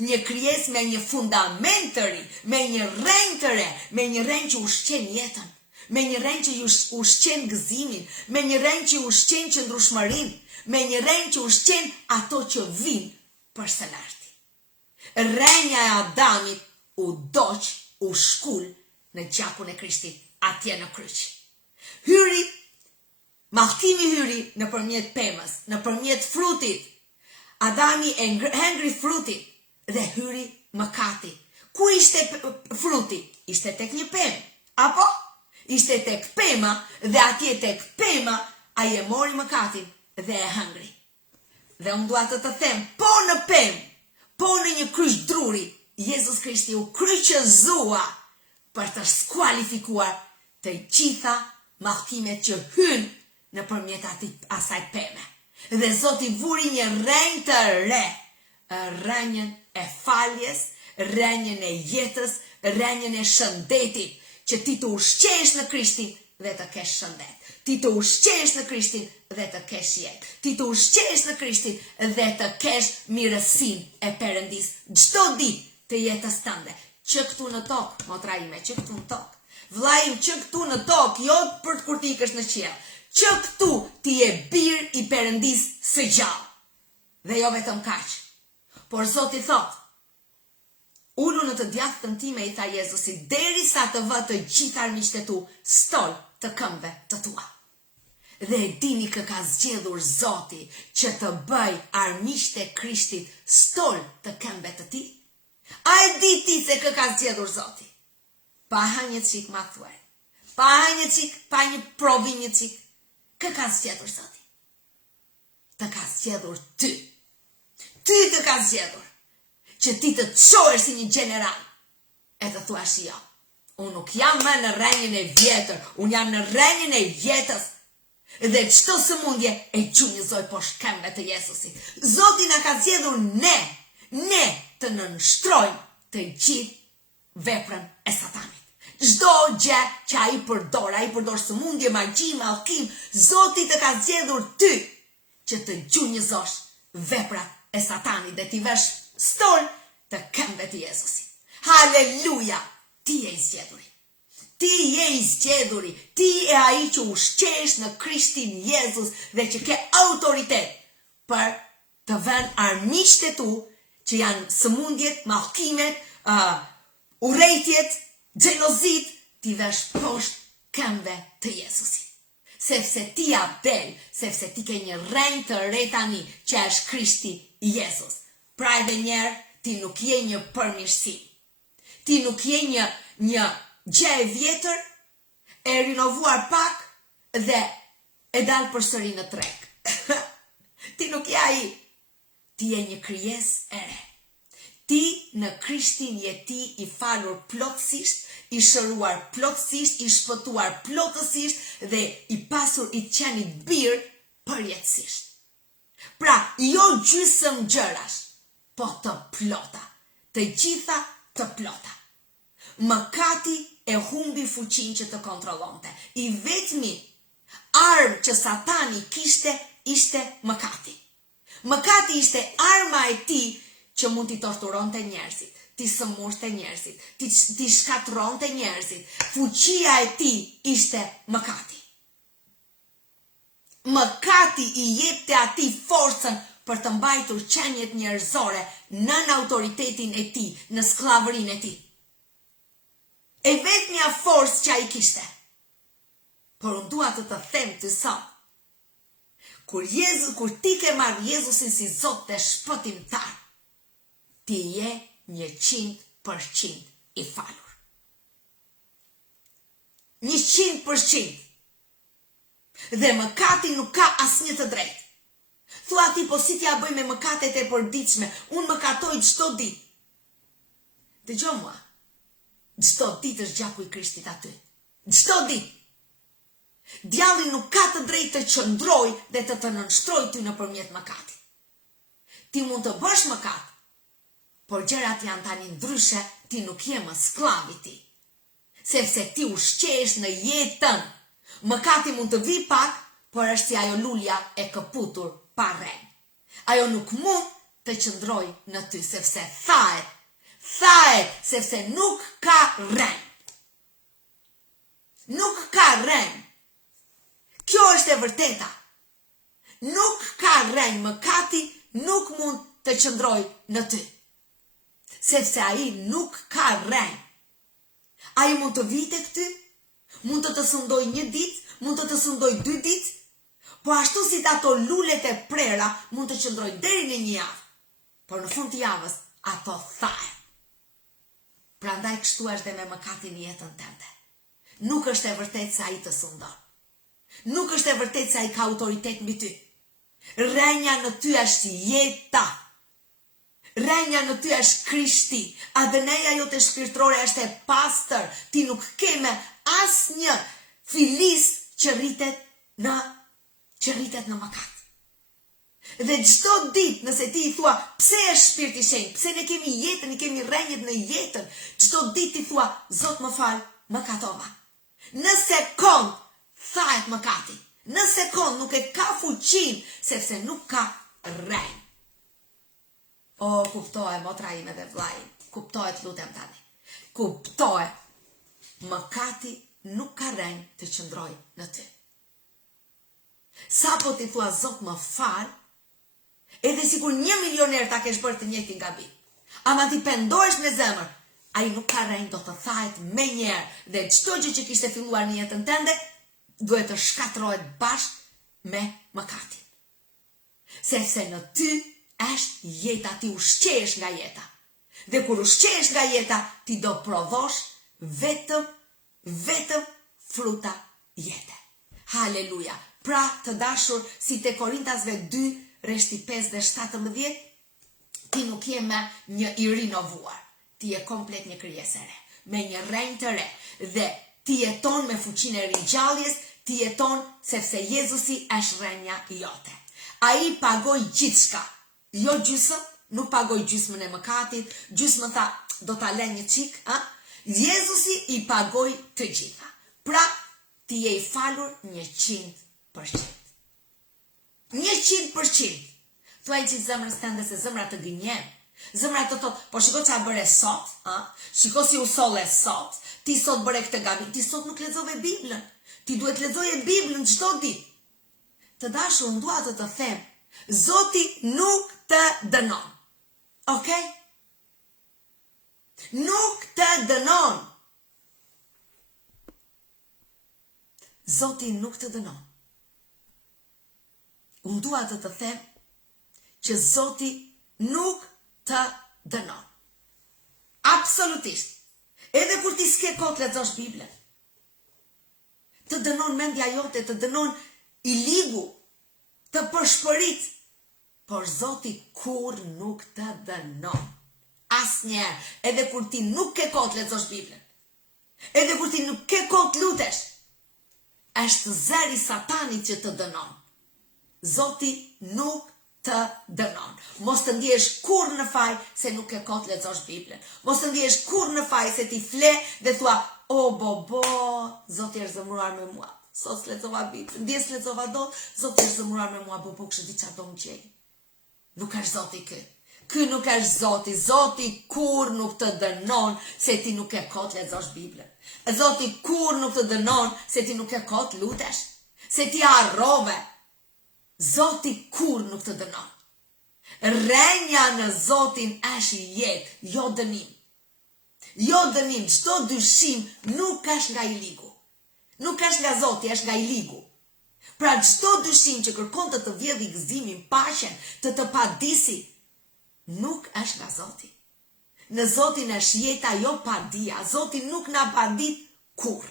Një krijesë me një fundament të ri, me një rrenjë të re, me një rrenjë që ushqen jetën, me një rrenjë që ushqen gëzimin, me një rrenjë që ushqen qëndrueshmërinë, me një rrenjë që ushqen ato që vinë për së larti. Rrenja e Adamit u doq, u shkull në gjakun e Krishtit atje në kryq. Hyri, mallkimi hyri në përmjet pemës, në përmjet frutit. Adami e ngri frutit dhe hyri mëkati. Ku ishte fruti? Ishte tek një pemë. Apo? Ishte tek pema dhe atje tek pema ai e mori mëkatin dhe e hëngri. Dhe unë dua të them, po në pemë, po në një kryq druri, Jezus Krishti u kryqëzua për të skualifikuar të gjitha mallkimet që hynë në përmjet asaj peme. Dhe Zoti vuri një rrenjë të re, rrenjën e faljes, rrenjën e jetës, rrenjën e shëndetit, që ti të ushqesh në Krishtin dhe të kesh shëndet. Ti të ushqesh në Krishtin dhe të kesh jetë. Ti të ushqesh në Krishtin dhe të kesh mirësin e Perëndis çdo ditë të jetës tënde. Që këtu në tokë, motra ime, që këtu në tokë. Vllai, që këtu në tokë, jo për të kur ti ikësh në qiell. Që këtu ti je bir i Perëndis së gjallë. Dhe jo vetëm kaq. Por Zoti thotë, ulu në të djathtën time, i tha Jezusi, derisa të vë të gjithë armiqtë tu stol të këmbëve të tua. Dhe e dini kë ka zgjedhur Zoti që të bëj armiqtë e Krishtit stol të këmbëve të tij? A e di ti se kë ka zgjedhur Zoti? Pa hënë një çik ma thuaj. Pa hënë një çik, pa një provim një çik. Kë ka zgjedhur Zoti? Të ka zgjedhur ty. Ty të ka zgjedhur. Që ti të qohesh si një general. E të thuash jo. Unë nuk jam më në rrenjën e vjetër. Unë jam në rrenjën e jetës. Dhe çdo sëmundje e gjunjëzoj poshtë këmbëve të Jezusit. Zoti na ka zgjedhur ne të nënshtrojmë të gjithë veprën e Satanit. Çdo gjë që ai përdor sëmundje, magji, mallkim, Zoti të ka zgjedhur ty që të gjunjëzosh veprat e Satanit dhe ti vesh stol të këmbëve të Jezusit. Haleluja! Ti je i zgjedhuri. Ti je i zgjedhuri. Ti e ai që ushqesh në Krishtin Jezus dhe që ke autoritet për të vënë armiqtë e tu, që janë sëmundjet, mallkimet, urrejtjet, xhelozit, ti vesh poshtë këmbëve të Jezusit. Sepse ti Abel, sepse ti ke një rrenjë të re tani që është Krishti Jezus. Pra edhe njerë, ti nuk je një përmirësim. Ti nuk je një gjë e vjetër, e rinovuar pak dhe e dalë përsëri në treg. Ti nuk je ai. Ti je një krijesë e re. Ti në Krishtin je ti i falur plotësisht, i shëruar plotësisht, i shpëtuar plotësisht dhe i pasur i qenit birë përjetësisht. Pra, jo gjysmë gjërash, po të plota, të gjitha të plota. Mëkati e humbi fuqinë që të kontrollonte. I vetmi armë që Satani kishte ishte mëkati. Mëkati ishte arma e tij që mund t'i torturonte njerëzit, t'i sëmurte njerëzit, t'i shkatronte njerëzit. Fuqia e tij ishte mëkati. Mëkati i jepte atij forcën për të mbajtur qenjet njerëzore nën autoritetin e tij, në skllavërinë e tij. E vetmja forcë që ai kishte. Por unë dua të them të sot, kur ti ke marrë Jezusin si Zot dhe shpëtimtar, ti je 100% i falur. 100%. Dhe mëkati nuk ka asnjë të drejtë. Thua ti, po si t'ja bëj me mëkatet e përditshme, unë mëkatoj çdo ditë. Dëgjoj mua, çdo ditë është gjaku i Krishtit aty. Çdo ditë. Djalli nuk ka të drejtë të qëndroj dhe të nënshtroj ty nëpërmjet mëkatit. Ti mund të bësh mëkat, por gjërat janë tani ndryshe, ti nuk je më skllav i tij. Sepse ti ushqesh në jetën. Mëkati mund të vi pak, por është si ajo lulja e këputur pa rrem. Ajo nuk mund të qëndroj në ty, sepse thahet, sepse nuk ka rrem. Nuk ka rrem. Kjo është e vërteta. Nuk ka rrem, mëkati nuk mund të qëndroj në ty. Sepse ai nuk ka rrem. Ai mund të vite këty, mund të sundoj 1 ditë, mund të sundoj 2 ditë, po ashtu si ato lulet e prera mund të qëndrojnë deri në 1 javë. Por në fund të javës ato thahen. Prandaj kështu është dhe me mëkatin në jetën tënde. Nuk është e vërtetë se ai të sundon. Nuk është e vërtetë se ai ka autoritet mbi ty. Rrenja në ty është jeta. Rrenja në ty është Krishti. ADN-ja jote shpirtërore është e pastër. Ti nuk ke me asnjë filis që rritet në mëkat. Dhe çdo ditë nëse ti i thua pse është Shpirti i Shenjtë, pse ne kemi jetën, ne kemi rrenjët në jetën, çdo ditë ti thua Zot më fal, mëkatova. Në sekond thahet mëkati. Në sekond nuk e ka fuqin sepse nuk ka rrenjë. O, kuptohet motra ime dhe vllai, kuptohet lutem tani. Kuptohet. Mëkati nuk ka rrenjë të qëndrojë në ty. Sa po ti thua Zot më fal, edhe sikur 1 milioner ta kesh bërë të njëjtin gabim. Ama ti pendohesh në zemër, ai nuk ka rrenjë, do të thahet menjëherë dhe çdo gjë që kishte filluar në jetën tënde duhet të shkatërrohet bashkë me mëkatin. Sepse në ty është jeta, ti ushqehesh nga jeta. Dhe kur ushqehesh nga jeta, ti do provosh vetëm fruta jete. Haleluja. Pra, të dashur, si te Korintasve 2, rreshti 5 dhe 17, ti nuk je me një i rinovuar. Ti je komplet një krijesë e re, me një rrenjë të re, dhe ti jeton me fuqinë e ringjalljes, ti jeton sepse Jezusi është rrenja jote. Ai pagoi gjithçka, jo gjysmë, nuk pagoi gjysmën e mëkatit, gjysmën tha do ta lë një çik, Jezusi i pagoi të gjitha. Pra, ti je i falur 100%. 100%. Thuaj që zemrës tënde se zemra të gënjen. Zemra të thot, po shiko çfarë bëre sot, shiko si u solle sot, ti sot bëre këtë gabim, ti sot nuk lexove Biblën. Ti duhet lexoje Biblën çdo ditë. Të dashur, dua të them, Zoti nuk të dënon. Okej? Nuk të dënon. Zoti nuk të dënon. Unë dua të them që Zoti nuk të dënon. Absolutisht. Edhe kur ti s'ke kohë të lexosh Biblën. Të dënon mendja jote, të dënon i ligu, të përshpërit. Por Zoti kur nuk të dënon. Asnjëherë, edhe kur ti nuk ke kohë të lexosh Biblën. Edhe kur ti nuk ke kohë të lutesh. Është zëri Satanit që të dënon. Zoti nuk të dënon. Mos të ndjesh kur në faj se nuk e kohë të lexosh Biblën. Mos të ndjesh kur në faj se ti fle dhe thua, o bo, Zoti është zëmruar me mua. Sot s'lexova Biblën, ndjes lexova dot, Zoti është zëmruar me mua, bo kështu di çfarë do më gjej. Nuk është Zoti ky. Ky nuk është Zoti. Zoti kur nuk të dënon se ti nuk e kohë të lexosh Biblën. Zoti kur nuk të dënon se ti nuk e kohë të lutesh, se ti harrove. Zoti kur nuk të dënon. Rrenja në Zotin është jetë, jo dënim. Jo dënim, çdo dyshim nuk është nga i ligu. Nuk është nga Zoti, është nga i ligu. Pra çdo dyshim që kërkon të vjedhë gëzimin, paqen, të padisi, nuk është nga Zoti. Në Zotin është jeta, jo padia. Zoti nuk na padit kur,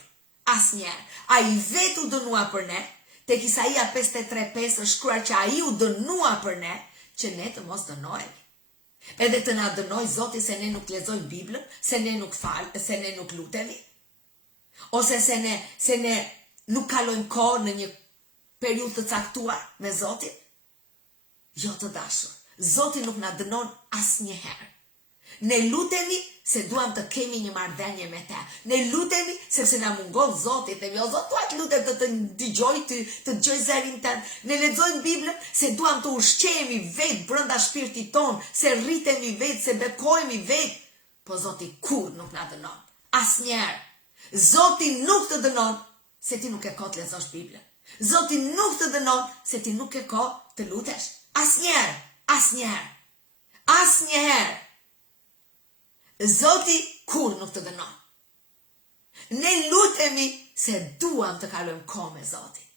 asnjëherë. Ai vetë u dënua për ne. Tek Isaia 53:5 është shkruar që ai u dënua për ne, që ne të mos dënohemi. Edhe të na dënoj Zoti se ne nuk lexojmë Biblën, se ne nuk se ne nuk lutemi, ose se ne nuk kalojmë kohë në një periudhë të caktuar me Zotin. Jo të dashur, Zoti nuk na dënon asnjëherë. Ne lutemi se duam të kemi një marrëdhënie me te. Ne lutemi sepse na mungon Zoti, themi o Zot, dua të lutem të dëgjoj ty, të dëgjoj zërin tënd. Ne lexojmë Biblën se duam të ushqehemi vetë brenda shpirtit ton, se rritemi vetë, se bekohemi vetë. Po Zoti kur nuk na dënon. Asnjëherë. Zoti nuk të dënon se ti nuk e kohë të lexosh Biblën. Zoti nuk të dënon se ti nuk e kohë të lutesh. Asnjëherë, asnjëherë. Asnjëherë. Zoti kur nuk të dënon. Ne lutemi se duam të kalojmë kohë me Zotin.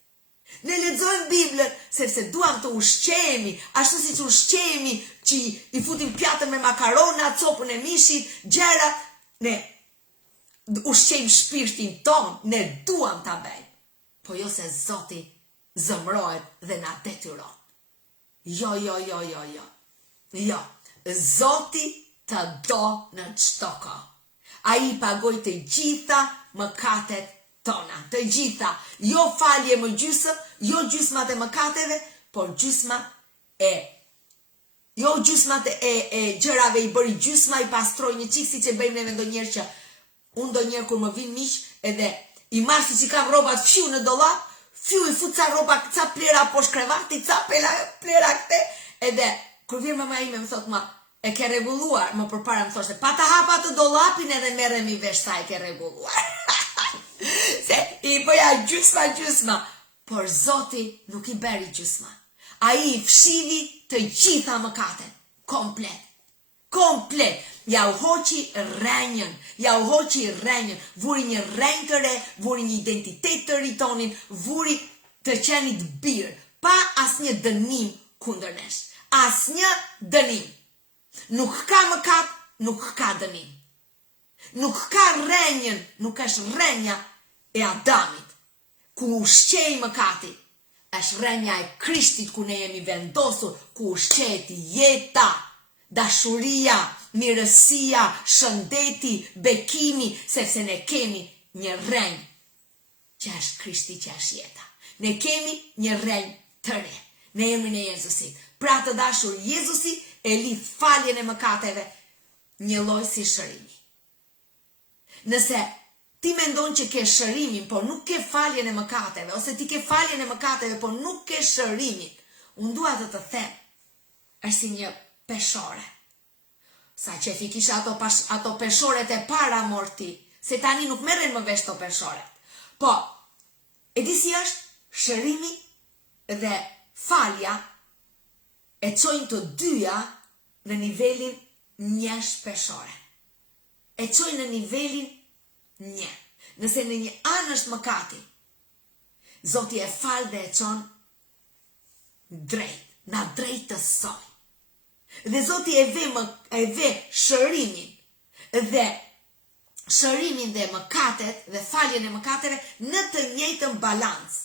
Ne lexojmë Biblën sepse duam të ushqehemi, ashtu siç ushqehemi që i futim pjatën me makarona, copën e mishit, gjëra, ne ushqejmë shpirtin ton, ne duam ta bëjmë. Po jo se Zoti zëmrohet dhe na detyron. Jo. Jo, Zoti të do në çdo kohë. Ai pagoi të gjitha mëkatet tona, të gjitha, jo falje më gjysmë, jo gjysmat e mëkateve, por gjysmat e gjërave i bëri gjysma, i pastroi një çik siç e bëjmë neve ndonjëherë që unë ndonjëherë kur më vin miq edhe i marr siç i kam rrobat fshiu në dollap, i fut ca rroba, ca plera poshtë krevatit, ca plera këte, edhe kur vjen mama ime më thot e ke rregulluar, më përpara më thoshte, pa ta hapa të dollapin edhe merremi vesh sa e ke rregulluar. Se i bëja gjysma, por Zoti nuk i bëri gjysma. Ai i fshivi të gjitha mëkatet, komplet. Ja u hoqi rrenjën, vuri një rrenjë të re, vuri një identitet të ritonin, vuri të qenit birë, pa asnjë dënim kundër nesh. Asnjë dënim. Nuk ka mëkat, nuk ka dënim. Nuk ka rrenjën, nuk është rrenja e Adamit, ku ushqej mëkati. Është rrenja e Krishtit ku ne jemi vendosur, ku ushqet jeta, dashuria, mirësia, shëndeti, bekimi, sepse ne kemi një rrenjë që është Krishti, që është jeta. Ne kemi një rrenjë të re. Ne jemi në Jezusit. Pra të dashur, Jezusi e lidh faljen e mëkateve një lloj si shërimi. Nëse ti mendon që ke shërimin, por nuk ke faljen e mëkateve, ose ti ke faljen e mëkateve, por nuk ke shërimin, unë dua të them, është si një peshore. Sa që fi kisha ato peshoret e para morti, se tani nuk merren më vesh to peshoret. Po, e di si është shërimi dhe falja e çojnë të dyja në nivelin një peshore. E çojnë në nivelin një. Nëse në një anë është mëkati, Zoti e fal dhe e çon drejt, na drejtësoj. Dhe Zoti e ve shërimin dhe mëkatet dhe faljen e mëkateve në të njëjtën balancë.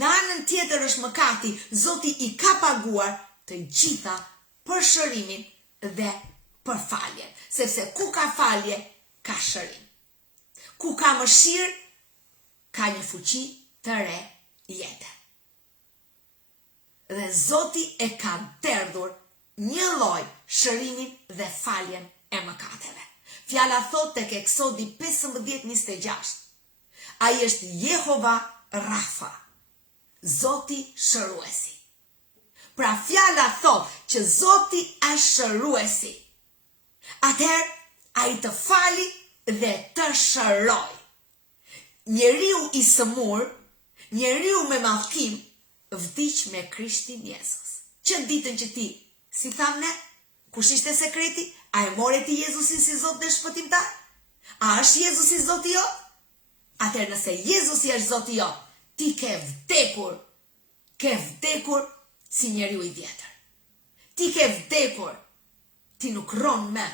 Në anën tjetër është mëkati, Zoti i ka paguar të gjitha për shërimin dhe për faljen. Sepse ku ka falje, ka shërim. Ku ka mëshirë, ka një fuqi të re jete. Dhe Zoti e ka derdhur një lloj shërimin dhe faljen e mëkateve. Fjala thot tek Eksodi 15:26. Ai është Jehova Rafa, Zoti shëruesi. Pra fjala thot që Zoti është shëruesi. Atëherë ai të fali dhe të shëroj. Njeriu i sëmur, njeriu me mallkim, vdiq me Krishtin Jezus. Që ditën që ti, si tham ne, kush ishte sekreti? A e more ti Jezusin si Zot dhe shpëtimtar? A është Jezusi Zoti jot? Atëherë nëse Jezusi është Zoti jot, ti ke vdekur si njeriu i vjetër. Ti ke vdekur, ti nuk ron më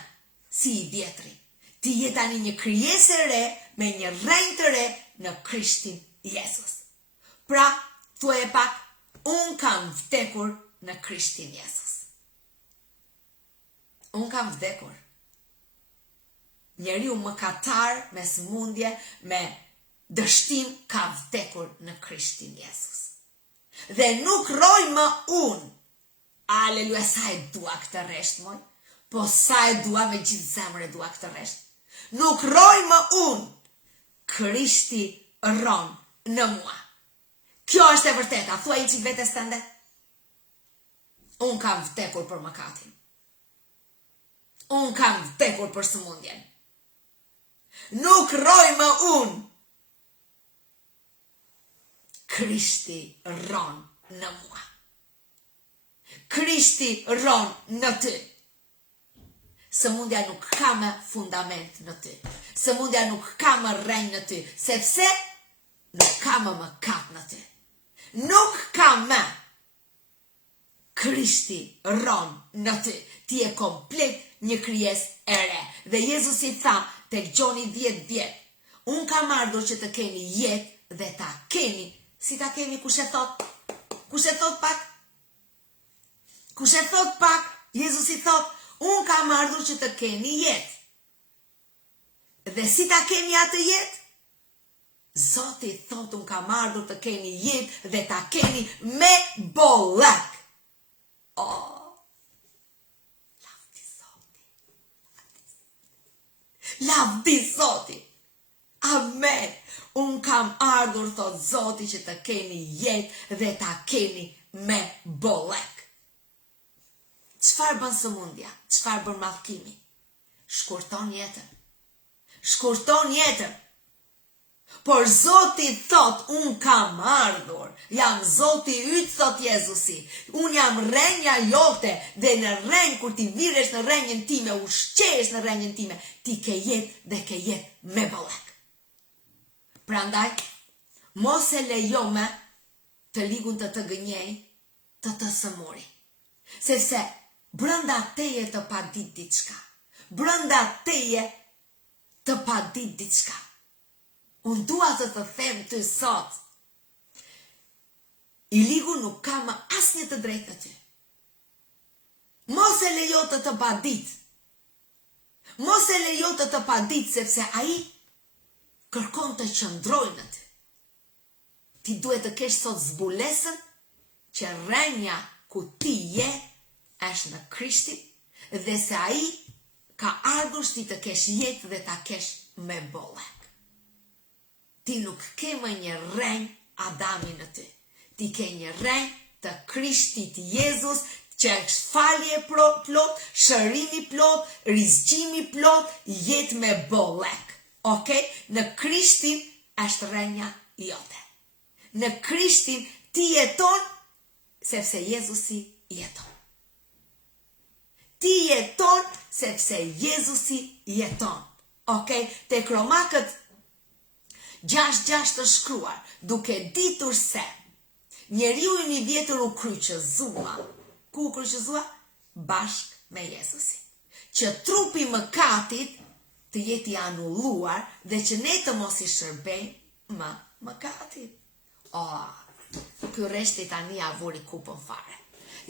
si i vjetri. Ti je tani një krijesë e re me një rrenjë të re në Krishtin Jezus. Pra, thuaj pak, unë kam vdekur në Krishtin Jezus. Unë kam vdekur. Njeriu mëkatar, me sëmundje, me dështim, ka vdekur në Krishtin Jezus. Dhe nuk roj më unë. Aleluja, sa e dua këtë resht, moj. Po sa e dua, me gjithë zemër e dua këtë resht. Nuk roj më unë. Krishti ron në mua. Kjo është e vërteta. Thua i që vetes tënde. Unë kam vdekur për mëkatin. Unë kam vdekur për sëmundjen. Nuk roj më unë. Krishti ron në mua. Krishti ron në ty. sëmundja nuk ka më fundament në ty. Sëmundja nuk ka më rrenjë në ty, sepse nuk ka më mëkat në ty. Nuk ka më Krishti ron në ty. Ti e komplet një krijes e re. Dhe Jezusi tha tek Gjoni 10:10, unë kam ardhur që të keni jetë dhe ta keni. Si ta keni, kush e thot? Kush e thot pak? Kush e thot pak? Jezusi thot, unë kam ardhur që të keni jetë. Dhe si ta keni atë jetë? Zoti thot, unë kam ardhur të keni jetë dhe ta keni me bollëk. Oh, lavdi Zoti. Lavdi Zoti. Amen. Unë kam ardhur, thot Zoti, që të keni jetë dhe ta keni me bollëk. Çfarë bën sëmundja? Çfarë bën mallkimi? Shkurton jetën. Shkurton jetën. Por Zoti thot, unë kam ardhur, jam Zoti yt, thot Jezusi, unë jam rrenja jote, dhe në rrenjë, kur ti viresh në rrenjën time, ushqesh në rrenjën time, ti ke jetë dhe ke jetë me bollëk. Prandaj, mos e lejo me të ligun të gënjej, të sëmuri. Sepse brenda teje të padit diçka. Brenda teje të padit diçka. Unë dua të them ty sot, i ligu nuk ka më asnjë të drejtë të ty. Mos e lejo të padit. Mos e lejo të padit, sepse ai kërkon të qëndrojë në ty. Ti duhet të kesh sot zbulesën që rrenja ku ti je është në Krishtin, dhe se ai ka ardhur ti të kesh jetë dhe ta kesh me bollëk. Ti nuk ke më një rrenjë Adami në ty. Ti ke një rrenjë të Krishtit Jezus, që është falje plot, shërimi plot, rizgjimi plot, jetë me bollëk. Okay? Në Krishtin është rrenja jote. Në Krishtin ti jeton, sepse Jezusi jeton. Ti jeton, sepse Jezusi jeton. Okay? Tek Romakët 6:6 të shkruar, duke ditur se njeriu i një vjetër u kryqëzua. Ku u kryqëzua? Bashk me Jezusin. Që trupi mëkatit të jeti anulluar dhe që ne të mos i shërbejmë më mëkatit. Ky reshti tani ja vuri kupën fare.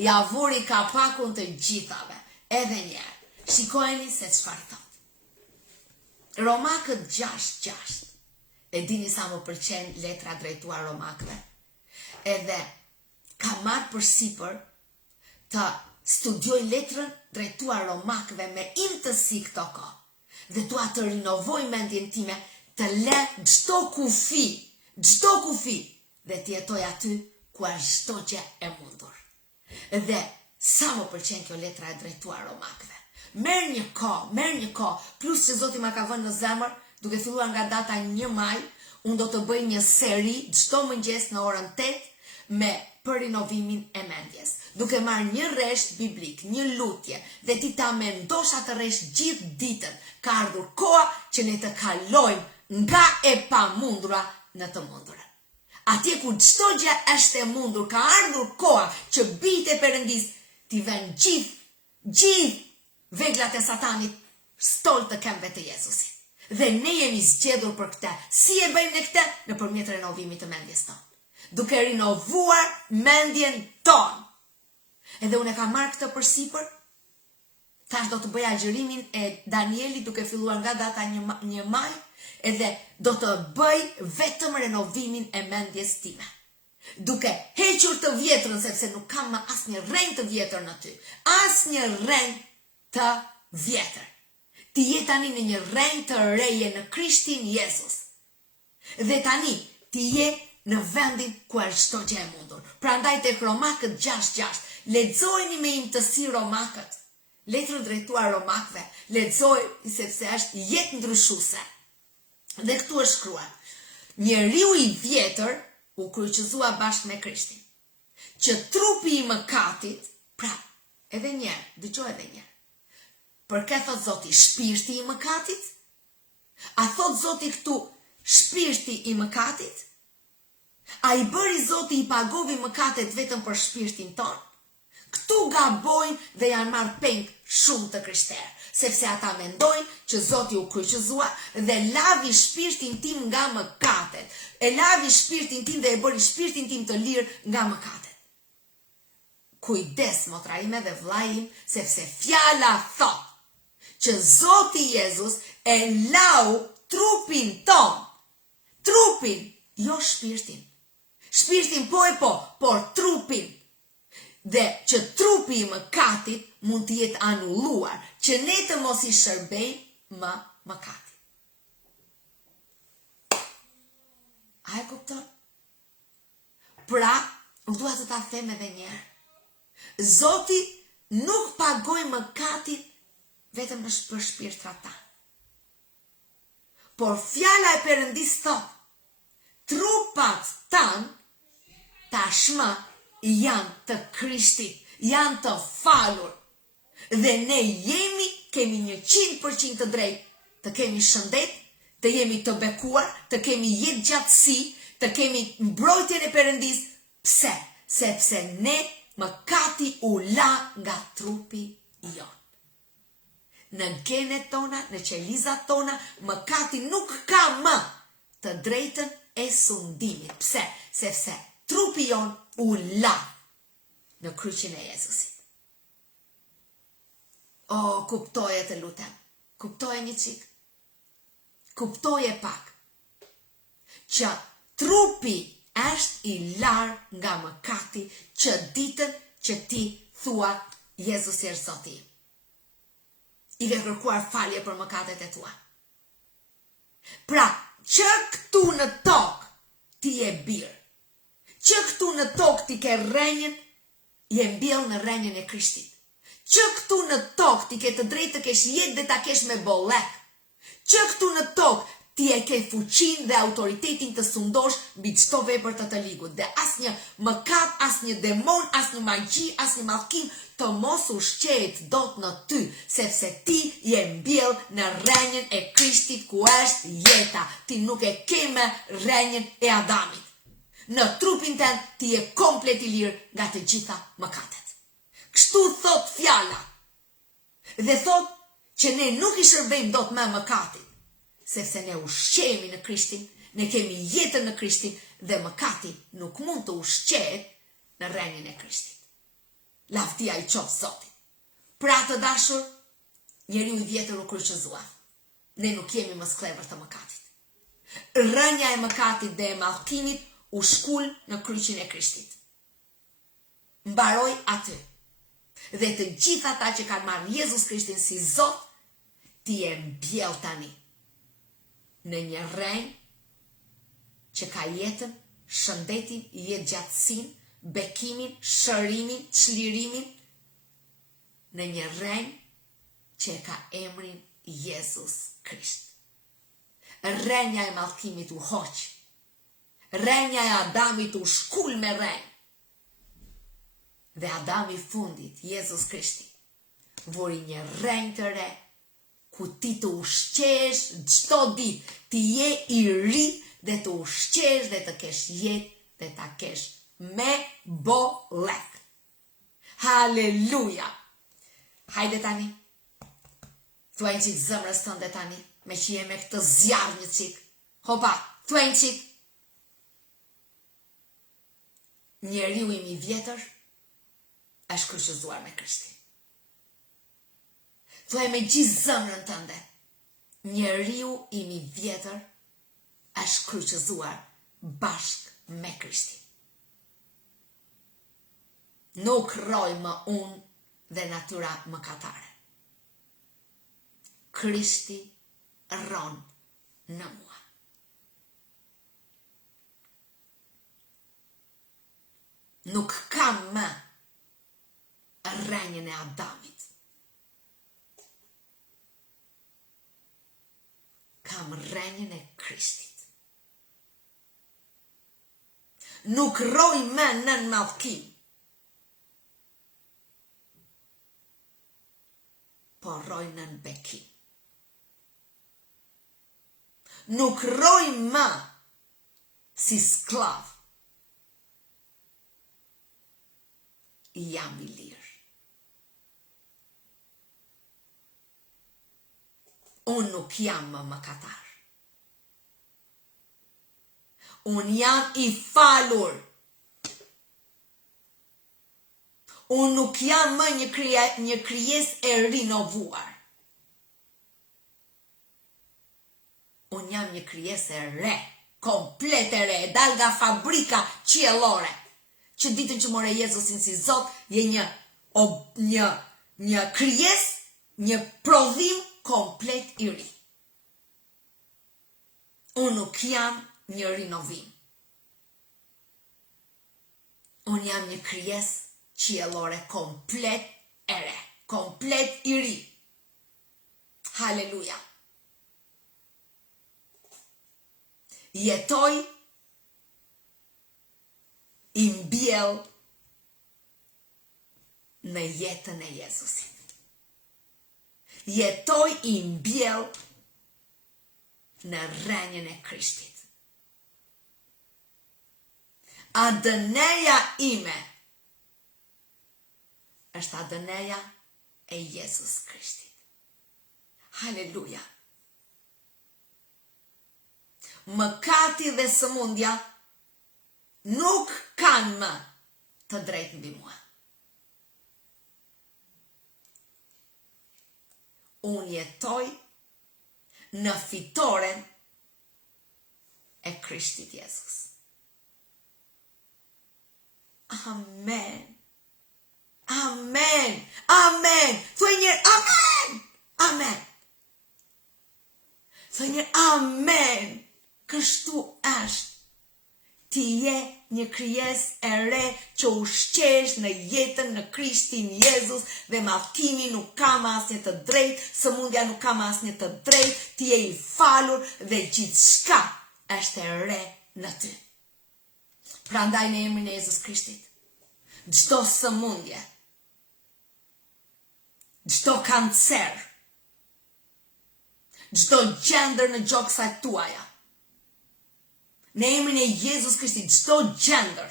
Ja vuri kapakun të gjithave. Edhe njerë, shikojeni se çfarë thot. Romakët 6:6. E dini sa më pëlqen letra drejtuar Romakëve. Edhe ka marrë përsipër të studioj letrën drejtuar Romakëve me imtësi këto kohë. Dhe dua të rinovoj mendjen time, të lë çdo kufi, dhe të jetoj aty ku është çdo gjë e mundur. Dhe sa më pëlqen kjo letra e drejtuar Romakëve. Merr një kohë, plus që Zoti ma ka vënë në zemër, duke filluar nga data 1 maj, unë do të bëj një seri çdo mëngjes në orën 8 për rinovimin e mendjes. Duke marrë një rresht biblik, një lutje, dhe ti ta mendosh atë rresht gjithë ditën. Ka ardhur koha që ne të kalojmë nga e pamundura në të mundura. Atje ku çdo gjë është e mundur, ka ardhur koha që bijtë e Perëndis ti vënë gjithë veglat e Satanit stol të këmbëve të Jezusit. Dhe ne jemi zgjedhur për këtë. Si e bëjmë ne këtë? Nëpërmjet renovimit të mendjes tonë. Duke rinovuar mendjen tonë. Edhe unë e kam marrë këtë përsipër. Tash do të bëj agjërimin e Danielit duke filluar nga data 1 maj, edhe do të bëj vetëm renovimin e mendjes time. Duke hequr të vjetrën, sepse nuk kam më asnjë rrenjë të vjetër në ty. Asnjë rrenjë të vjetër. Ti je tani në një rrenjë të reje në Krishtin Jezus. Dhe tani ti je në vendin ku është çdo gjë e mundur. Prandaj tek Romakët 6:6, lexojeni me imtësi Romakët. Letrën drejtuar Romakëve, lexoj sepse është jetë ndryshuese. Dhe këtu është shkruar: njeriu i vjetër u kryqëzua bashkë me Krishtin, që trupi i mëkatit, pra, edhe njerë, dëgjoj edhe njerë, Për këtë thot Zoti, shpirti i mëkatit? A thot Zoti këtu, shpirti i mëkatit? A i bëri Zoti i pagovi mëkatet vetëm për shpirtin ton? Këtu gabojnë dhe janë marrë peng shumë të krishterë, sepse ata mendojnë që Zoti u kryqëzua dhe lavi shpirtin tim nga mëkatet. E lavi shpirtin tim dhe e bëri shpirtin tim të lirë nga mëkatet. Kujdes, motra ime dhe vlla im, sepse fjala thot që Zoti Jezus e lau trupin ton. Trupin, jo shpirtin. Shpirtin po e po, por trupin. Dhe që trupi i mëkatit mund të jetë anulluar, që ne të mos i shërbejmë më mëkatit. A e kupton? Pra, dua të ta them edhe një herë. Zoti nuk pagoi mëkatin vetëm për shpirtrat tanë. Por fjala e Perëndis thot, trupat tanë tashmë janë të Krishtit, janë të falur. Dhe ne kemi 100% të drejtë, të kemi shëndet, të jemi të bekuar, të kemi jetë gjatësi, të kemi mbrojtjen e Perëndis. Pse? Sepse ne mëkati u la nga trupi jon. Në genet tona, në qelizat tona, mëkati nuk ka më të drejtën e sundimit. Pse? Sepse trupi jon u la në kryqin e Jezusit. O, kuptoje të lutem. Kuptoje një qik. Kuptoje pak. Që trupi është i larë nga mëkati që ditën që ti thua Jezus është Zoti. I ke kërkuar falje për mëkatet e tua. Pra, që këtu në tokë ti je birë. Që këtu në tokë ti ke rrenjën, je mbjell në rrenjën e Krishtit. Që këtu në tokë ti ke të drejtë të kesh jetë dhe ta kesh me bollek. Që këtu në tokë ti e ke fuqinë dhe autoritetin të sundosh mbi çdo vepër të ligut. Dhe asnjë mëkat, asnjë demon, asnjë magji, asnjë mallkim të mos ushqehet dot në ty, sepse ti je mbjell në rrenjën e Krishtit ku është jeta. Ti nuk e ke me rrenjën e Adamit. Në trupin tënd ti je komplet i lirë nga të gjitha mëkatet. Kështu thot fjala. Dhe thot që ne nuk i shërbejmë dot me mëkatin, sepse ne ushqehemi në Krishtin, ne kemi jetën në Krishtin dhe mëkati nuk mund të ushqehet në rrenjën e Krishtit. Lavdia i qoftë Zotit. Pra të dashur, njeriu i vjetër u kryqëzua. Ne nuk jemi më sklever të mëkatit. Rrënja e mëkatit dhe e mallkimit u shkul në kryqin e Krishtit. Mbaroi aty. Dhe të gjitha ata që kanë marrë Jezus Krishtin si Zot, ti je mbjell tani në një rrenjë që ka jetën, shëndetin, jetë gjatësin, bekimin, shërimin, çlirimin, në një rrenjë që ka emrin Jezus Krisht. Rrenja e mallkimit u hoq. Rrenja e Adamit u shkull me rrenjë. Dhe Adami fundit, Jezus Krishti, vori një rrenjë të re, ku ti të ushqesh çdo ditë, ti je i ri dhe të ushqesh dhe të kesh jetë dhe ta kesh me bollek. Haleluja! Hajde tani, thuaj një qik zëmrës tënde tani, me që je me këtë zjarë një qik. Hopa, thuaj një qik. Njeriu im i vjetër është kryqëzuar me Krishtin. Thuaj me gjithë zëmrën tënde, njeriu im i vjetër është kryqëzuar bashkë me Krishtin. Nuk rroj më unë dhe natyra mëkatare. Krishti rron në mua. Nuk kam më rrenjën e Adamit. Kam rrenjën e Krishtit. Nuk rroj më nën mallkim. po rojnë në bekim. Nuk roj më si sklav. Jam I lirë. Unë nuk jam më mëkatar. Unë jam I falur. Unë nuk jam më një krijesë e rinovuar. Unë jam një krijesë e re, komplet e re, dal nga fabrika qiellore, që ditën që more Jezusin si Zot, je një krijesë, një prodhim komplet I ri. Unë nuk jam një rinovim. Unë jam një krijesë qiellore komplet e re, komplet I ri. Haleluja. Jetoj I mbjell në jetën e Jezusit. Jetoj I mbjell në rrenjën e Krishtit. ADN-ja ime është ADN-ja e Jezus Krishtit. Haleluja. Mëkati dhe sëmundja nuk kanë më të drejtë mbi mua. Unë jetoj në fitoren e Krishtit Jezus. Amen. Amen. Amen. Thuaj njërë amen. Amen. Thuaj njërë amen. Kështu është. Ti je një krijesë e re që ushqesh në jetën në Krishtin Jezus dhe madhtimi nuk ka më asnjë të drejtë, sëmundja nuk ka më asnjë të drejtë, ti je I falur dhe gjithçka është e re në ty. Prandaj në emrin e Jezus Krishtit, çdo sëmundje, çdo kancer, çdo gjendër në gjoksat tuaja, në emrin e Jezus Krishtit, çdo gjendër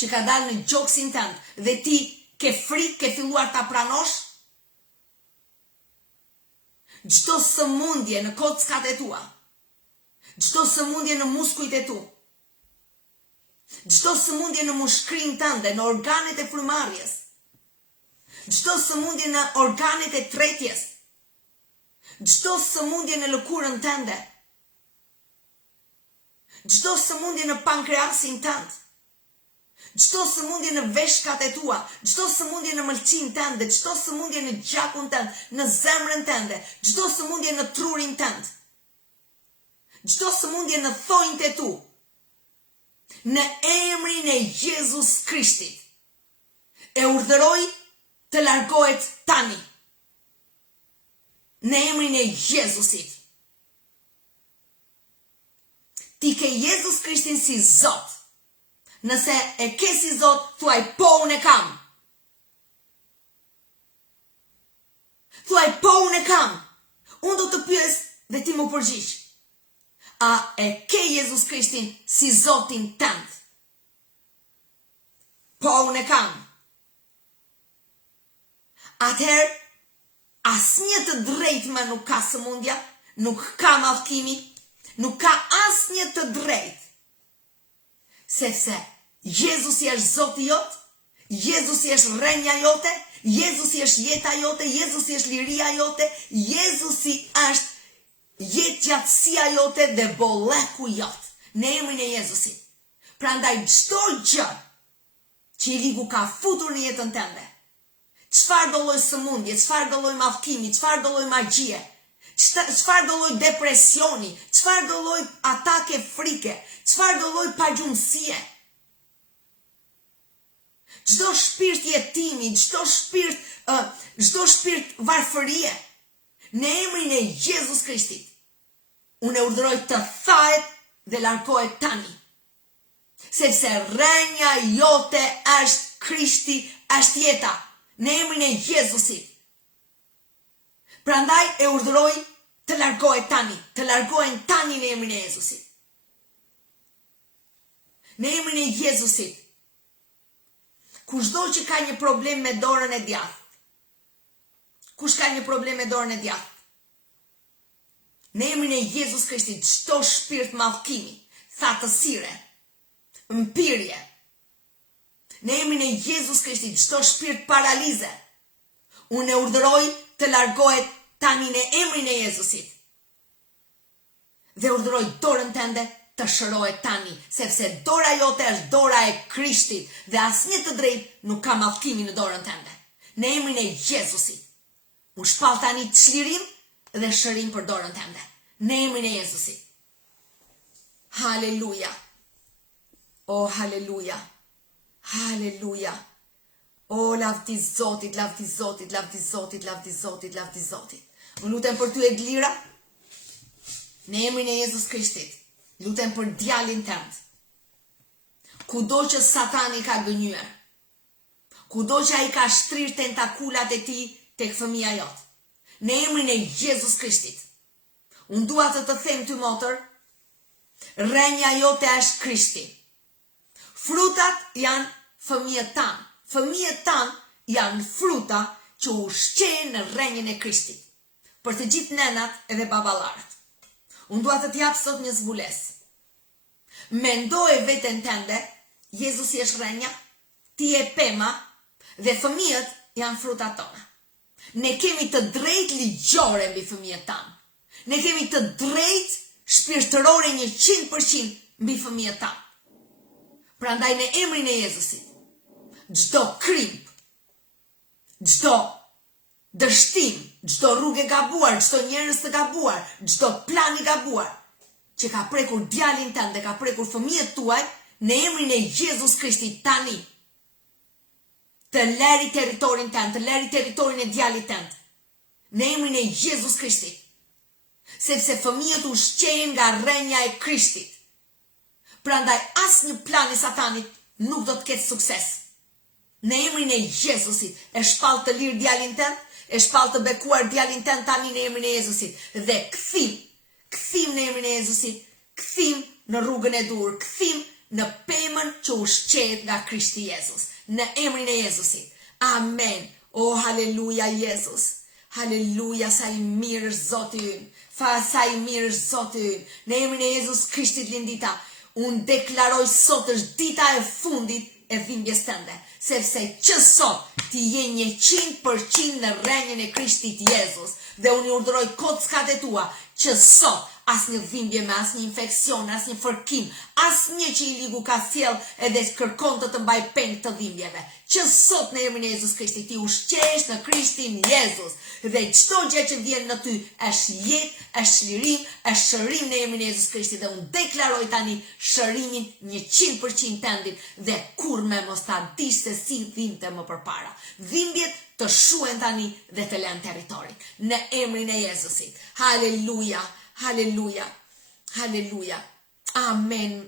që ka dalë në gjoksin tënd dhe ti ke frikë, ke filluar ta pranosh, çdo sëmundje në kockat e tua, çdo sëmundje në muskujt e tu, çdo sëmundje në mushkrin tënde, në organet e frymarrjes, çdo sëmundje në organet e tretjes, çdo sëmundje në lëkurën tënde, çdo sëmundje në pankreasin tënd, çdo sëmundje në veshkat e tua, çdo sëmundje në mëlçin tënde, çdo sëmundje në gjakun tënd, në zemrën tënde, çdo sëmundje në trurin tënd, çdo sëmundje në thonjtë e tu, në emrin e Jezus Krishtit, e urdhëroj të largohet tani, në emrin e Jezusit. Ti ke Jezus Krishtin si Zot. Nëse e ke si Zot, thuaj po unë e kam. Thuaj po unë e kam. Unë do të pyes dhe ti më përgjigj. A e ke Jezus Krishtin si Zotin tënd? Po unë e kam. Atëherë, asnjë të drejtë më nuk ka sëmundja, nuk ka madhkimi, nuk ka asnjë të drejtë. Sepse Jezusi është Zoti jot, Jezusi është rrenja jote, Jezusi është jeta jote, Jezusi është liria jote, Jezusi është jetëgjatësia jote dhe bolleku jot, në emrin e Jezusit. Prandaj çdo gjë që I ligu ka futur në jetën tënde, çfarë do lloj sëmundje, çfarë do lloj madhkimi, çfarë do lloj magjie, çfarë do lloj depresioni, çfarë do lloj atake frike, çfarë do lloj pagjumësie, çdo shpirt jetimi, çdo shpirt varfërie, në emrin e Jezus Krishtit, unë e urdhëroj të thahet dhe largohet tani. Sepse rrenja jote është Krishti, është jeta, në emrin e Jezusit. Prandaj e urdhëroj të largohet tani, të largohen tani në emrin e Jezusit. Në emrin e Jezusit. Kushdo që ka një problem me dorën e djathtë. Kush ka një problem me dorën e djathtë? Në emrin e Jezus Krishtit, çdo shpirt mallkimi, thatësire, mpirje. Në emrin e Jezus Krishtit, çdo shpirt paralize, unë e urdhëroj të largohet tani në emrin e Jezusit. Dhe urdhëroj dorën tënde të shërohet tani, sepse dora jote është dora e Krishtit dhe asnjë të drejtë nuk ka mallkimi në dorën tënde. Në emrin e Jezusit. Unë shpall tani çlirim dhe shërim për dorën tënde. Në emrin e Jezusit. Haleluja. O haleluja. Haleluja. O lavdi Zotit, lavdi Zotit, lavdi Zotit, lavdi Zotit, lavdi Zotit. Unë lutem për ty Eglira. Në emrin e Jezus Krishtit. Lutem për djalin tënd. Kudo që Satani ka gënyer, kudo që ai ka shtrirë tentakulat e tij tek fëmia jot, në emrin e Jezus Krishtit, unë dua të të them ty motër, rrenja jote është Krishti. Frutat janë fëmijët tanë. Fëmijët tanë janë fruta që ushqejnë në rrenjën e Krishtit. Për të gjithë nenat edhe baballarët. Unë dua të t'jap sot një zbulesë. Mendoje veten tënde, Jezusi është rrenja, ti je pema dhe fëmijët janë frutat tona. Ne kemi të drejtë ligjore mbi fëmijët tanë. Ne kemi të drejtë shpirtërore 100% mbi fëmijët tanë. Prandaj në emrin e Jezusit, çdo krimp, çdo dështim, çdo rrugë e gabuar, çdo njerëz të gabuar, çdo plan i gabuar, që ka prekur djalin tënd dhe ka prekur fëmijët tuaj, në emrin e Jezus Krishtit tani, të lëri territorin tënd, të lëri territorin e djalit tënd, në emrin e Jezus Krishtit, sepse fëmijët ushqejnë nga rrenja e Krishtit. Prandaj asnjë plan i Satanit nuk do të ketë sukses. Në emrin e Jezusit, e shpall të lirë djalin tënd, e shpall të bekuar djalin tënd tani në emrin e Jezusit dhe kthim në emrin e Jezusit, kthim në rrugën e dur, kthim në pemën që ushqehet nga Krishti Jezus, në emrin e Jezusit. Amen. O haleluja Jezus. Haleluja, sa i mirë është Zoti ynë. Sa i mirë është Zoti ynë. Në emrin e Jezus Krishtit lindita, unë deklaroj sot është dita e fundit e dhimbjes tënde, sepse që sot ti je 100% në rrenjën e Krishtit Jezus dhe unë i urdhëroj kockat e tua që sot asnjë dhimbje me asnjë infeksion, asnjë fërkim, asnjë që i ligu ka sjell edhe kërkon të mbaj peng të dhimbjeve, që sot në emrin e Jezus Krishtit ti ushqehesh në Krishtin Jezus dhe çdo gjë që vjen në ty është jetë, është lirim, është shërim në emrin e Jezus Krishtit dhe unë deklaroj tani shërimin 100% tëndit dhe kur me mos ta dish se si dhimbte më përpara. Dhimbjet të shuhen tani dhe të lënë territorin në emrin e Jezusit. Haleluja, haleluja, haleluja. Amen.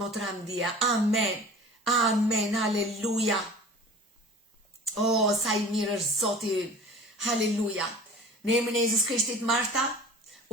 Motramdia, amen. Amen, haleluja. Oh, sa i mirë është Zoti ynë. Haleluja. Në emrin e Jezus Krishtit Marta,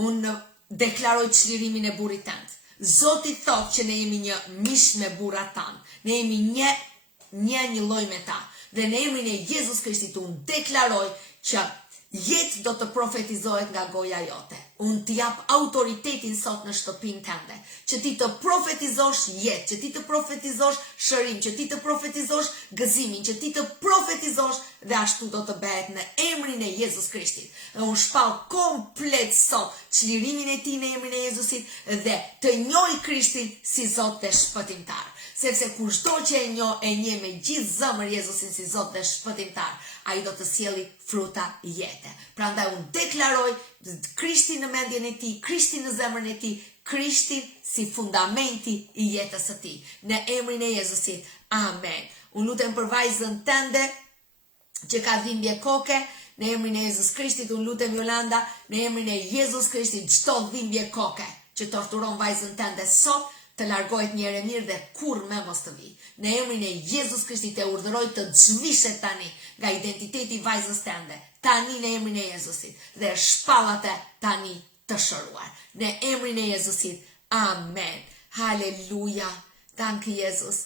unë deklaroj çlirimin e burrit tënd. Zoti thot që ne jemi një mish me burrat tanë. Ne jemi një lloj me ta. Dhe në emrin e Jezus Krishtit unë deklaroj që jetë do të profetizohet nga goja jote. Unë t'i jap autoritetin sot në shtëpinë tënde, që ti të profetizosh jetë, që ti të profetizosh shërim, që ti të profetizosh gëzimin, që ti të profetizosh dhe ashtu do të bëhet në emrin e Jezus Krishtit. Dhe unë shpall komplet sot çlirimin e tij në emrin e Jezusit dhe të njohë Krishtin si Zot dhe shpëtimtar. Sepse kushdo që e njeh me gjithë zemër Jezusin si Zot dhe shpëtimtar, ai do të sjellë fruta jete. Prandaj unë deklaroj Krishtin në mendjen e tij, Krishtin në zemrën e tij, Krishtin si fundamenti i jetës së tij. Në emrin e Jezusit. Amen. Unë lutem për vajzën tënde që ka dhimbje koke, në emrin e Jezus Krishtit. Unë lutem Jolanda, në emrin e Jezus Krishtit, çdo dhimbje koke që torturon vajzën tënde sot të largohet një herë mirë dhe kur me mos të vi. Në emrin e Jezus Krishtit e urdhëroj të zhvishet tani nga identiteti i vajzës tënde. Tani në emrin e Jezusit dhe shpallat e tani të shëruar. Në emrin e Jezusit. Amen. Haleluja. Danke Jezus.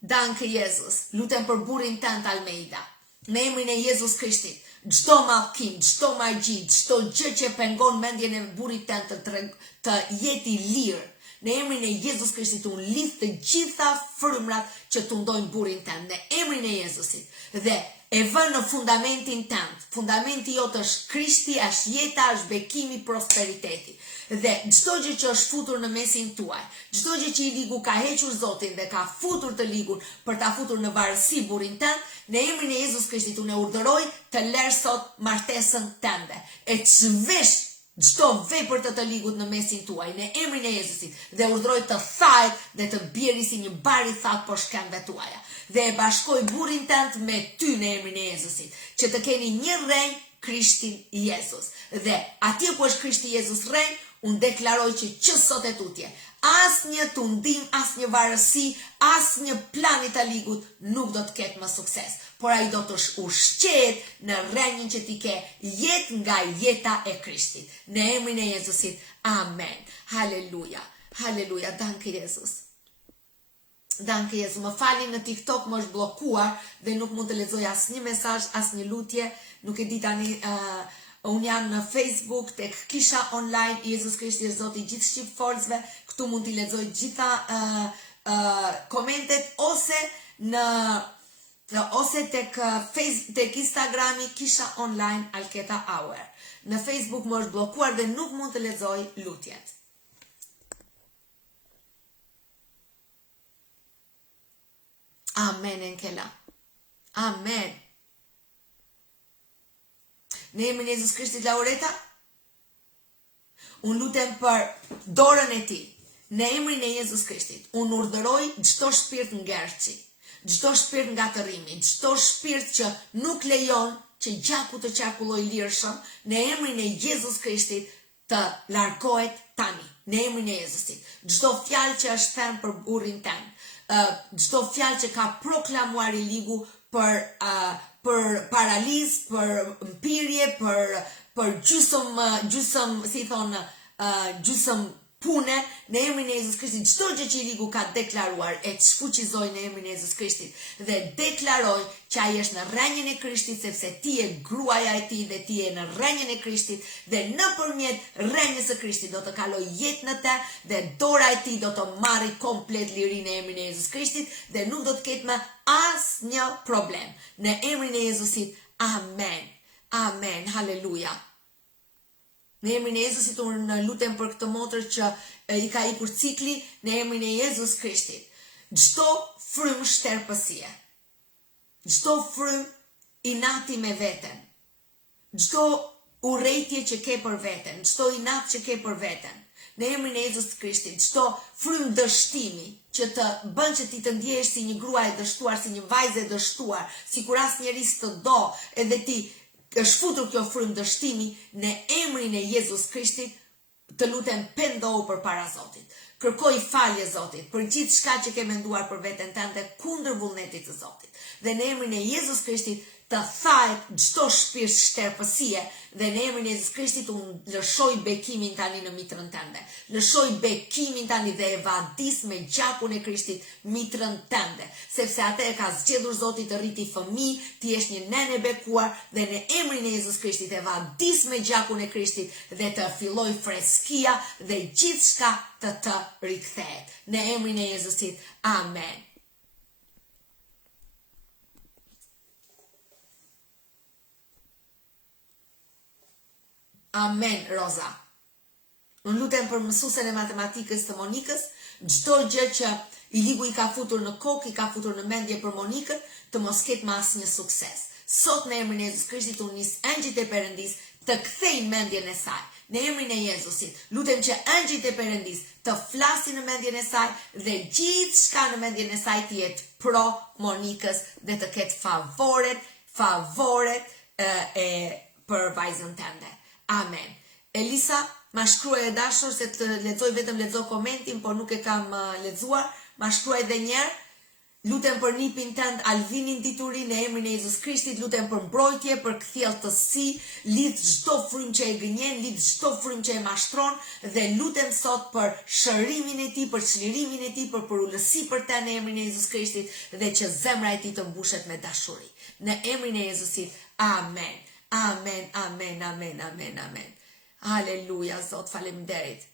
Danke Jezus. Lutem për burrin tënd Almeida. Në emrin e Jezus Krishtit. Çdo mallkim, çdo magji, çdo gjë që pengon mendjen e burrit tënd të jetë i lirë. Në emrin e Jezus Krishtit unë lidh të gjitha frymrat që tundojnë burrin tënd. Në emrin e Jezusit. Dhe e vën në fundamentin tënd. Fundamenti jot është Krishti, është jeta, është bekimi, prosperiteti. Dhe çdo gjë që është futur në mesin tuaj, çdo gjë që i ligu ka hequr Zotin dhe ka futur të ligun për ta futur në varësi burrin tënd, në emrin e Jezus Krishtit unë urdhëroj të lërë sot martesën tënde. E të zhvesh çdo vepër të ligut në mesin tuaj, në emrin e Jezusit, dhe urdhëroj të thahet dhe të bjeri si një bar i thatë për shkëmbëve tuaja. Dhe e bashkoj burrin tënd me ty në emrin e Jezusit, që të keni një rrenjë Krishtin Jezus. Dhe atje ku është Krishti Jezus rrenjë, unë deklaroj që sot e tutje, as një tundim, as një varësi, as një plan i të ligut nuk do të ketë më sukses. Por ai do të ushqet në rrenjën që ti ke jetë nga jeta e Krishtit. Në emrin e Jezusit. Amen. Haleluja. Haleluja. Danke Jezus. Danke Jezus. Më falin në TikTok më është blokuar dhe nuk mund të lexoj asnjë mesazh, asnjë lutje. Nuk e di tani unë jam në Facebook, tek Kisha Online, Jezus Krishti është Zoti i gjithë shqiptarëve. Këtu mund t'i lexoj gjitha komentet ose tek Instagrami Kisha Online Alketa Hour. Në Facebook më është blokuar dhe nuk mund të lexoj lutjet. Amen enkela. Amen. Në emrin e Jezus Krishtit Laureta, unë lutem për dorën e ti. Në emrin e Jezus Krishtit, unë urdhëroj çdo shpirt ngerçi, çdo shpirt ngatërrimi, çdo shpirt që nuk lejon që gjaku të qarkullojë lirshëm, në emrin e Jezus Krishtit të largohet tani. Në emrin e Jezusit. Çdo fjalë që është thënë për burrin tënd, çdo fjalë që ka proklamuar i ligu për paralizë, për mpirje, për gjysëm, si thonë, gjysëm pune, në emrin e Jezus Krishtit, çdo gjë që i ligu ka deklaruar, e të shfuqizoj në emrin e Jezus Krishtit dhe deklaroj që ai është në rrenjën e Krishtit, sepse ti je gruaja e tij dhe ti je në rrenjën e Krishtit dhe nëpërmjet rrenjës së Krishtit do të kaloj jetë në të dhe dora e tij do të marrë komplet lirinë në emrin e Jezus Krishtit dhe nuk do të ketë më asnjë problem. Në emrin e Jezusit. Amen. Amen. Haleluja. Në emrin e Jezusit unë lutem për këtë motër që i ka ikur cikli, në emrin e Jezus Krishtit. Çdo frymë shterpësie, çdo frymë inati me veten, çdo urrëtie që ke për veten, çdo inat që ke për veten, në emrin e Jezus Krishtit, çdo frymë dështimi që të bën që ti të ndjehesh si një grua e dështuar, si një vajzë e dështuar, sikur asnjëri s'të do, edhe ti është futur kjo frymë dështimi, në emrin e Jezus Krishtit, të lutem pendohu përpara Zotit. Kërkoj falje Zotit për gjithë shka që ke menduar për veten tënde kundër vullnetit të Zotit. Dhe në emrin e Jezus Krishtit të thahet çdo shpirt shterpësie dhe në emrin e Jezus Krishtit unë lëshoj bekimin tani në mitrën tënde. Lëshoj bekimin tani dhe e vadis me gjakun e Krishtit mitrën tënde, sepse atë e ka zgjedhur Zoti të rriti fëmijë, ti je një nenë e bekuar dhe në emrin e Jezus Krishtit e vadis me gjakun e Krishtit dhe të filloj freskia dhe gjithçka të rikthehet. Në emrin e Jezusit. Amen. Amen, Roza. Unë lutem për mësuesen e matematikës të Monikës, çdo gjë që i ligu i ka futur në kokë, i ka futur në mendje për Monikën, të mos ketë më asnjë sukses. Sot në emrin e Jezus Krishtit unë nis engjëjt e Perëndis të kthejnë mendjen e saj. Në emrin e Jezusit, lutem që engjëjt e Perëndis të flasin në mendjen e saj dhe gjithçka në mendjen e saj të jetë pro Monikës dhe të ketë favoret për vajzën tënde. Amen. Elisa, Ma shkruaj e dashur se të lexoj vetëm lexo komentin, por nuk e kam lexuar. Ma shkruaj edhe një herë. Lutem për nipin tënd Alvinin Dituri në emrin e Jezus Krishtit, lutem për mbrojtje, për kthjellësi, lidh çdo frymë që e gënjen, lidh çdo frymë që e mashtron dhe lutem sot për shërimin e tij, për çlirimin e tij, për ulësi për të në emrin e Jezus Krishtit dhe që zemra e tij të mbushet me dashuri. Në emrin e Jezusit. Amen. Amen. Amen. Amen. Amen. Amen. Halleluja, Zot, faleminderit.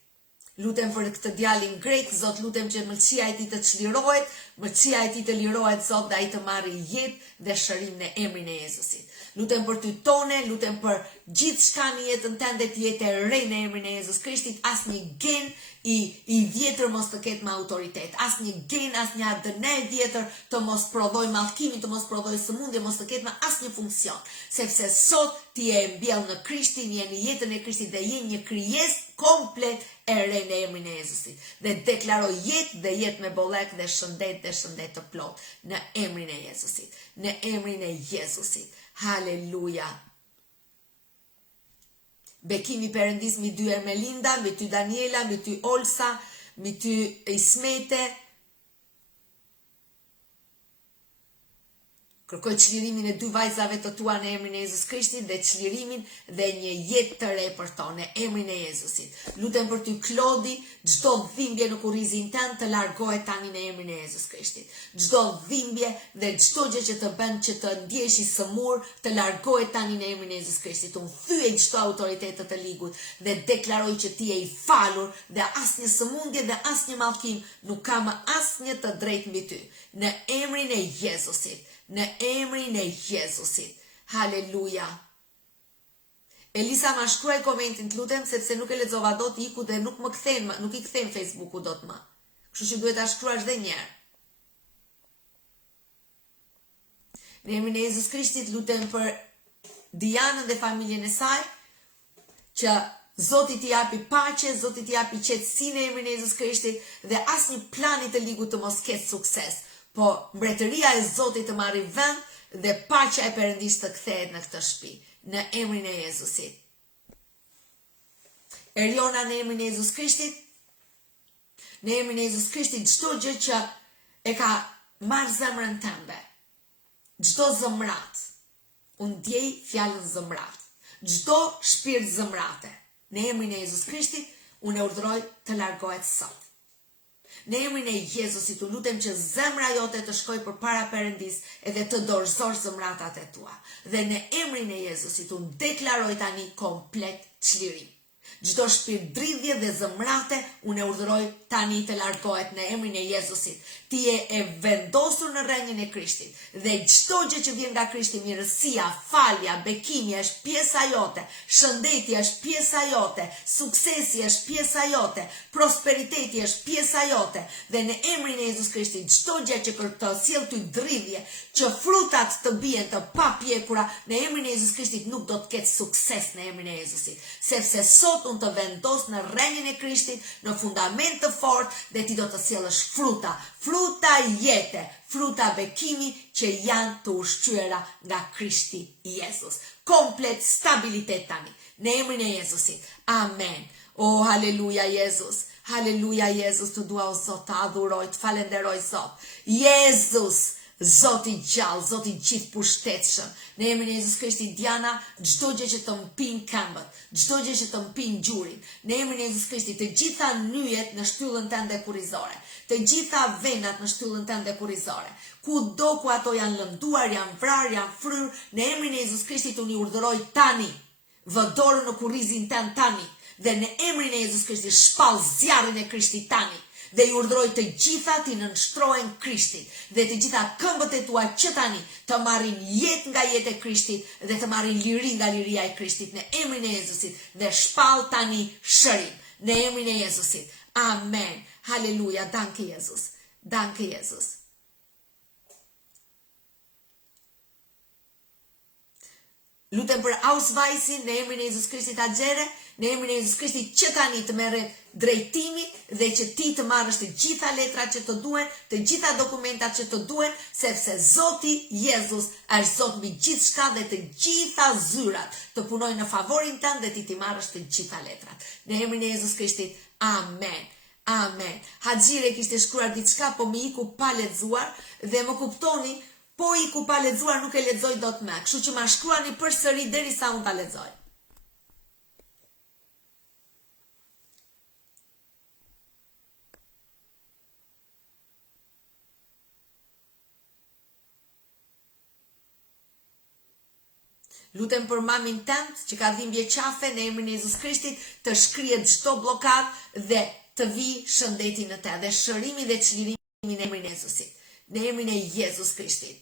Lutem për këtë djalin grek, Zot, lutem që mëlçia e tij të çlirohet, mëlçia e tij të lirohet, Zot, dhe ai të marrë jetë dhe shërim në emrin e Jezusit. Lutem për ty tone, lutem për gjithçka në jetën tënde të jetë e re në emrin e Jezus Krishtit, asnjë gen i vjetër mos të ketë me autoritet, asnjë gen, asnjë ADN vjetër të mos prodhoj mallkimin, të mos prodhoj sëmundje, mos të ketë me asnjë funksion, sepse sot ti je mbjell në Krishtin, je në jetën e Krishtit dhe je një krijesë komplet e re në emrin e Jezusit. Dhe deklaroj jetë dhe jetë me bollek dhe shëndet të plot në emrin e Jezusit. Në emrin e Jezusit. Halleluja. Bekimi Perëndis mi ty Ermelinda, mi ty Daniela, mi ty Olsa, mi ty Ismete. Kërkoj çlirimin e dy vajzave të tua në emrin e Jezus Krishtit dhe çlirimin dhe një jetë të re për to në emrin e Jezusit. Lutem për ty Klodi, çdo dhimbje në kurrizin tënd të largohet tani në emrin e Jezus Krishtit. Çdo dhimbje dhe çdo gjë që të bën që të ndjesh i sëmur të largohet tani në emrin e Jezus Krishtit. Unë thyej çdo autoritet të ligut dhe deklaroj që ti je i falur dhe asnjë sëmundje dhe asnjë mallkim nuk ka më asnjë të drejtë mbi ty. Në emrin e Jezusit. Në emrin e Jezusit. Halleluja. Elisa ma shkruaj komentin të lutem, sepse nuk e lexova dot iku dhe nuk më kthen, nuk i kthem Facebooku dot më. Kështu që duhet ta shkruash edhe një herë. Në emrin e Jezus Krishtit lutem për Dianën dhe familjen e saj, që Zoti t'i japi paqe, Zoti t'i japi qetësi në emrin e Jezus Krishtit dhe asnjë plan i të ligut të mos ketë sukses. Po mbretëria e Zotit të marrë vend dhe paqja e Perëndis të kthehet në këtë shtëpi, në emrin e Jezusit. Eriona në emrin e Jezus Krishtit, në emrin e Jezus Krishtit, çdo gjë që e ka marrë zemrën tënde, çdo zëmrat, unë ndjej fjalën zëmrat, çdo shpirt zëmrate, në emrin e Jezus Krishtit, unë e urdhëroj të largohet sot. Në emrin e Jezusit, unë lutem që zemra jote të shkojë përpara Perëndis edhe të dorëzosh zëmratat e tua. Dhe në emrin e Jezusit, unë deklaroj tani komplet çlirim. Çdo shpirt dridhje dhe zëmrate, unë e urdhëroj tani të largohet në emrin e Jezusit. Ti je e vendosur në rrjenjën e Krishtit dhe çdo gjë që vjen nga Krishti, mirësia, falja, bekimi është pjesa jote, shëndeti është pjesa jote, suksesi është pjesa jote, prosperiteti është pjesa jote dhe në emrin e Jezus Krishtit çdo gjë që të sjell ty dridhje, që frutat të bien të papjekura, në emrin e Jezus Krishtit nuk do të ketë sukses në emrin e Jezusit, sepse sot unë të vendos në rrjenjën e Krishtit, në fundament të fortë dhe ti do të sjellësh fruta, fruta jete, fruta bekimi që janë të ushqyera nga Krishti Jezus. Komplet stabilitet tani, në emrin e Jezusit. Amen. Oh, halleluja Jezus. Halleluja Jezus, të dua o Zot, të adhuroj, të falenderoj Zot. Jezus, Zoti gjallë, Zoti gjithë pushtetshëm. Në emrin e Jezus Krishtit, Diana, çdo gjë që të mpin këmbët, çdo gjë që të mpin gjurin. Në emrin e Jezus Krishtit, të gjitha nyjet në shtyllën tënde kurrizore, të gjitha venat në shtyllën tënde kurrizore. Kudo ku ato janë lënduar, janë vrarë, janë fryrë, në emrin e Jezus Krishtit unë i urdhëroj tani, vë dorën në kurrizin tënd tani, dhe në emrin e Jezus Krishtit shpall zjarrin e Krishtit tani. Dhe i urdhëroj të gjitha ti nënshtrohen Krishtit dhe të gjitha këmbët e tua që tani të marrin jetë nga jetë e Krishtit dhe të marrin liri nga liria e Krishtit në emrin e Jezusit dhe shpall tani shërim në emrin e Jezusit. Amen. Halleluja. Danke Jezus. Danke Jezus. Lutem për Ausvajsin në emrin e Jezus Krishtit Axhere, në emrin e Jezus Krishtit, që tani të merret drejtimi dhe që ti të marrësh të gjitha letrat që të duhen, të gjitha dokumentat që të duhen, sepse Zoti Jezus është Zot mbi gjithçka dhe të gjitha zyrat të punojnë në favorin tënd dhe ti të marrësh të gjitha letrat. Në emrin e Jezus Krishtit, amen. Amen. Haxhire kishte shkruar diçka, po më iku pa lexuar dhe më kuptoni, po iku pa lexuar nuk e lexoj dot më. Kështu që ma shkruani përsëri derisa unë ta lexoj. Lutem për mamin tënd që ka dhimbje qafe, në emrin e Jezus Krishtit të shkrihet çdo blokadë dhe të vi shëndeti në te dhe shërimi dhe çlirimi në emrin e Jezusit. Në emrin e Jezus Krishtit.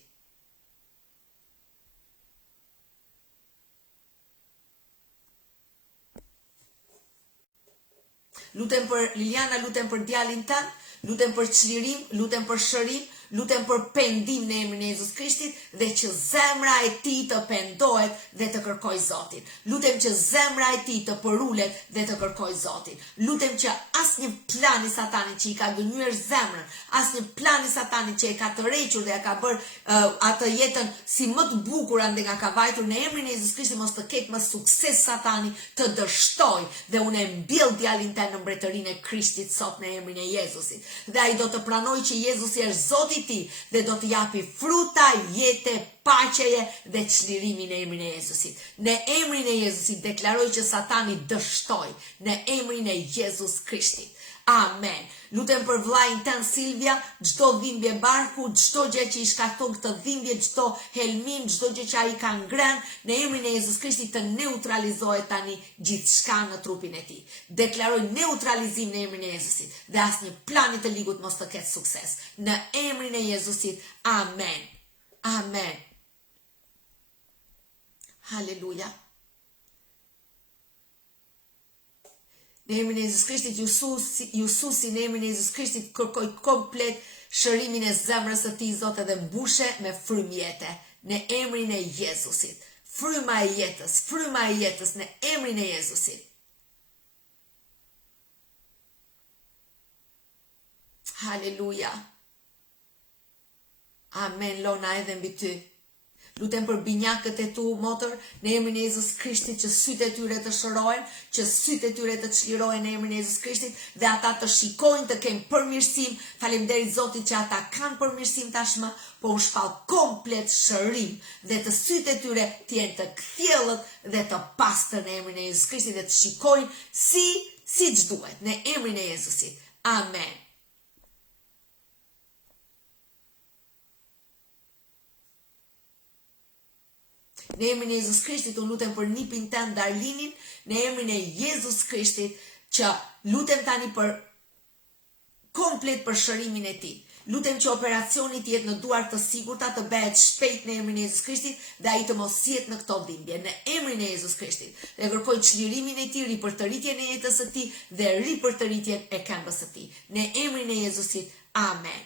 Lutem për Liliana, lutem për djalin tënd, lutem për çlirim, lutem për shërim, lutem për pendim në emrin e Jezus Krishtit dhe që zemra e tij të pendohet dhe të kërkoj Zotin. Lutem që zemra e tij të përulet dhe të kërkoj Zotin. Lutem që asnjë plan i Satanit që i ka gënyer zemrën, asnjë plan i Satanit që e ka tërhequr dhe e ka bërë atë jetën si më të bukur ande nga ka vajtur, në emrin e Jezus Krishtit mos të ketë më sukses Satani të dështoj dhe unë e mbjell djalin tënd në mbretërinë e Krishtit sot në emrin e Jezusit. Dhe ai do të pranojë që Jezusi është Zoti i tij dhe do të japi fruta jete, paqeje dhe çlirimi në emrin e Jezusit. Në emrin e Jezusit deklaroj që Satani dështoj në emrin e Jezus Krishtit. Amen. Lutem për vllajën tënd Silvia, çdo dhimbje barku, çdo gjë që i shkakton këtë dhimbje, çdo helmin, çdo gjë që ai ka ngrënë, në emrin e Jezus Krishtit të neutralizohet tani gjithçka në trupin e tij. Deklaroj neutralizim në emrin e Jezusit dhe asnjë plan i të ligut mos të ketë sukses. Në emrin e Jezusit. Amen. Amen. Halleluja. Në emrin e Jezus Krishtit, Jususi në emrin e Jezus Krishtit kërkoj komplet shërimin e zemrës së tij, Zot, dhe mbushe me frymë jete në emrin e Jezusit. Fryma e jetës në emrin e Jezusit. Halleluja. Amen, Lona, edhe mbi ty. Lutem për binjakët e tu, motër, në emrin e Jezus Krishtit, që sytë e tyre të shërohen, që sytë e tyre të çlirohen në emrin e Jezus Krishtit dhe ata të shikojnë, të kenë përmirësim. Faleminderit Zotit që ata kanë përmirësim tashmë, po unë shpall komplet shërim dhe të sytë e tyre të jenë të kthjellët dhe të pastër në emrin e Jezus Krishtit dhe të shikojnë siç duhet në emrin e Jezusit. Amen. Në emrin e Jezus Krishtit, unë lutem për nipin tënd Darlinin, në emrin e Jezus Krishtit, që lutem tani për komplet për shërimin e tij. Lutem që operacioni të jetë në duar të sigurta, të bëhet shpejt në emrin e Jezus Krishtit dhe ai të mos jetë në këto dhimbje, në emrin e Jezus Krishtit. Dhe kërkoj çlirimin e tij, ripërtëritjen e jetës së tij dhe ripërtëritjen e këmbës së tij. Në emrin e Jezusit. Amen.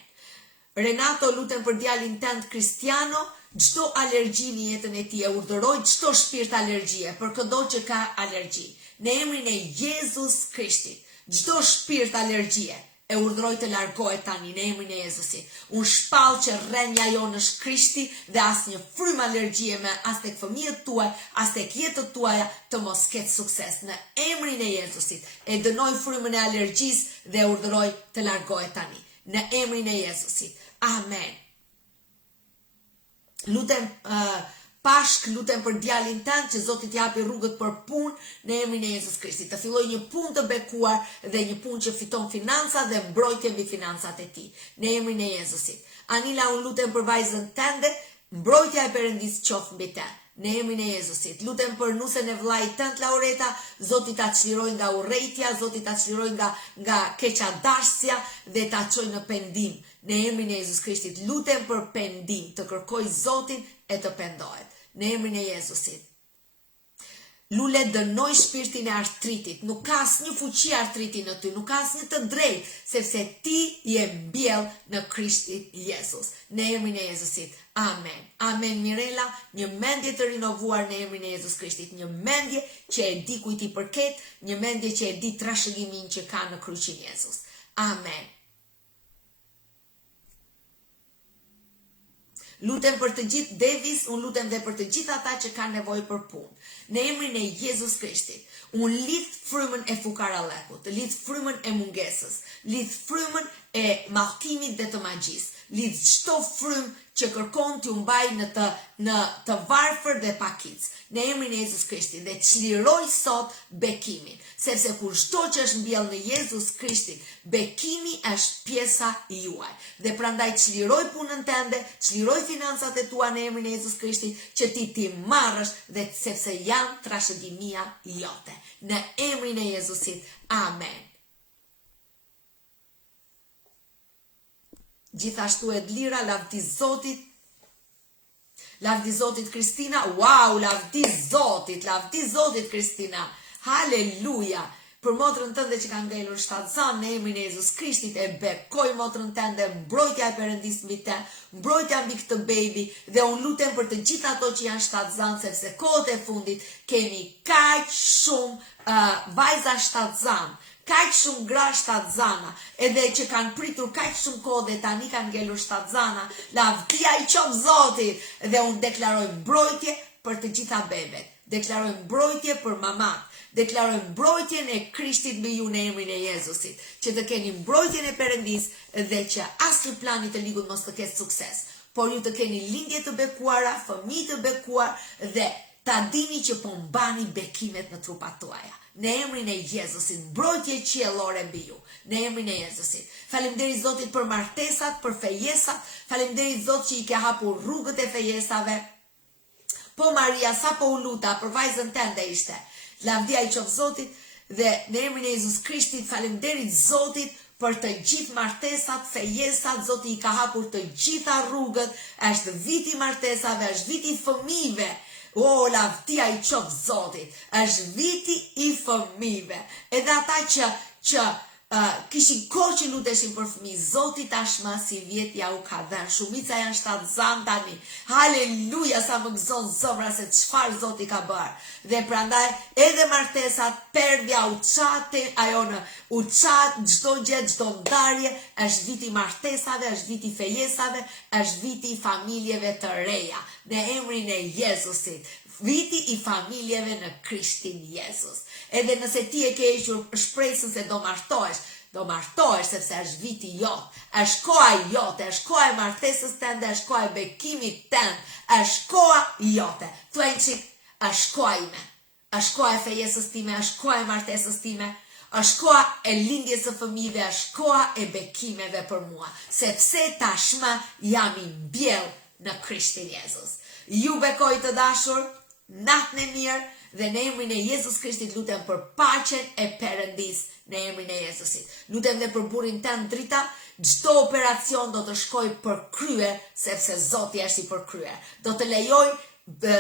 Renato, lutem për djalin tënd Cristiano, çdo alergji në jetën e tij, urdhëroj çdo shpirt alergjie për çdo që ka alergji. Në emrin e Jezus Krishtit, çdo shpirt alergjie e urdhëroj të largohet tani në emrin e Jezusit. Unë shpall që rrënja jonë është Krishti dhe asnjë frymë alergjie me as tek fëmijët tuaj, as tek jetët tuaja të mos ketë sukses. Në emrin e Jezusit e dënoj frymën e alergjisë dhe urdhëroj të largohet tani. Në emrin e Jezusit. Amen. Lutem Pashk, lutem për djalin tënd që Zoti t'i japi rrugët për punë në emrin e Jezus Krishtit. Të fillojë një punë të bekuar dhe një punë që fiton financa dhe mbrojtje mbi financat e tij. Në emrin e Jezusit. Anila, unë lutem për vajzën tënde, mbrojtja e Perëndisë qoftë mbi të. Në emrin e Jezusit. Lutem për nusen e vllajit tënd Laureta, Zoti ta çlirojë nga urrejtja, Zoti ta çlirojë nga keqadashësia dhe ta çojë në pendim. Në emrin e Jezus Krishtit, lutem për pendim, të kërkoj Zotin e të pendohet. Në emrin e Jezusit. Lule dënoj shpirtin e artritit, nuk ka asnjë fuqi artriti në ty, nuk ka asnjë të drejtë, sepse ti je mbjell në Krishtin Jezus. Në emrin e Jezusit. Amen. Amen, Mirela, një mendje të rinovuar në emrin e Jezus Krishtit, një mendje që e di kujt i përket, një mendje që e di trashëgimin që ka në kryqin Jezus. Amen. Lutem për të gjithë Davis, unë lutem dhe për të gjithë ata që kanë nevojë për punë. Në emrin e Jezus Krishtit, unë lidh frymën e fukarallekut, lidh frymën e mungesës, lidh frymën e mallkimit dhe të magjisë, lidh çdo frymë që kërkon t'ju mbaj në të varfër dhe pakic. Në emrin e Jezus Krishtit dhe çliroj sot bekimin, sepse kur çdo që është mbjell në Jezus Krishtin, bekimi është pjesa juaj. Dhe prandaj çliroj punën tënde, çliroj financat e tua në emrin e Jezus Krishtit, që ti marrësh dhe sepse janë trashëgimia jote. Në emrin e Jezusit. Amen. Gjithashtu Edlira, lavdi Zotit. Lavdi Zotit Kristina. Wow, lavdi Zotit Kristina. Haleluja. Për motrën tënde që kanë ngelur shtatzan në emrin e Jezus Krishtit, e bekoj motrën tënde, mbrojtja e Perëndis mbi të, mbrojtja mbi këtë baby, dhe unë lutem për të gjithë ato që janë shtatzan, sepse kohët e fundit kemi kaq shumë vajza shtatzan, kaq shumë gra shtatzana, edhe që kanë pritur kaq shumë kohë dhe tani kanë ngelur shtatzana. Lavdia i qof Zotit, dhe unë deklaroj mbrojtje për të gjitha bebet, deklaroj mbrojtje për mamat, deklaroj mbrojtjen e Krishtit mbi ju në emrin e Jezusit, që të keni mbrojtjen e Perëndis dhe që asnjë plan i të ligut mos të ketë sukses, por ju të keni lindje të bekuara, fëmijë të bekuar dhe ta dini që po mbani bekimet në trupat tuaja. Në emrin e Jezusit, mbrojtje qiellore mbi ju, në emrin e Jezusit. Faleminderit Zotit për martesat, për fejesat, faleminderit Zot që i ke hapur rrugët e fejesave. Po Maria, sa po u luta, për vajzën tënde ishte. Lavdia i qof Zotit, dhe në emrin e Jezus Krishtit, faleminderit Zotit për të gjithë martesat, fejesat, Zoti i ka hapur të gjitha rrugët, është viti martesave, është viti fëmijëve. O, lavdia i qof Zotit, është viti i fëmijëve. Edhe ata që kishin kohë që luteshin për fëmijë, Zoti tashmë si vjet ja u ka dhënë. Shumica janë shtatzan tani. Haleluja, sa më gëzon zemra se çfarë Zoti ka bërë. Dhe prandaj edhe martesat, perdja, uçat, çdo gjë, çdo ndarje, është viti martesave, është viti fejesave, është viti i familjeve të reja. Në emrin e Jezusit. Viti i familjeve në Krishtin Jezus. Edhe nëse ti e ke hequr shpresën se do martohesh sepse është viti jot, është koha jote, është koha e martesës tënde, është koha e bekimit tënd, është koha jote. Thuaj çik, është koha ime, është koha e fejesës time, është koha e martesës time, është koha e lindjes së fëmijëve, është koha e bekimeve për mua, sepse tashmë jam i mbjell në Krishtin Jezus. Ju bekoj të dashur, natën e mirë, dhe në emrin e Jezus Krishtit lutem për paqen e Perëndis në emrin e Jezusit. Lutem dhe për burrin tënd Drita, çdo operacion do të shkojë për krye, sepse Zoti është i përkryer. Do të lejoj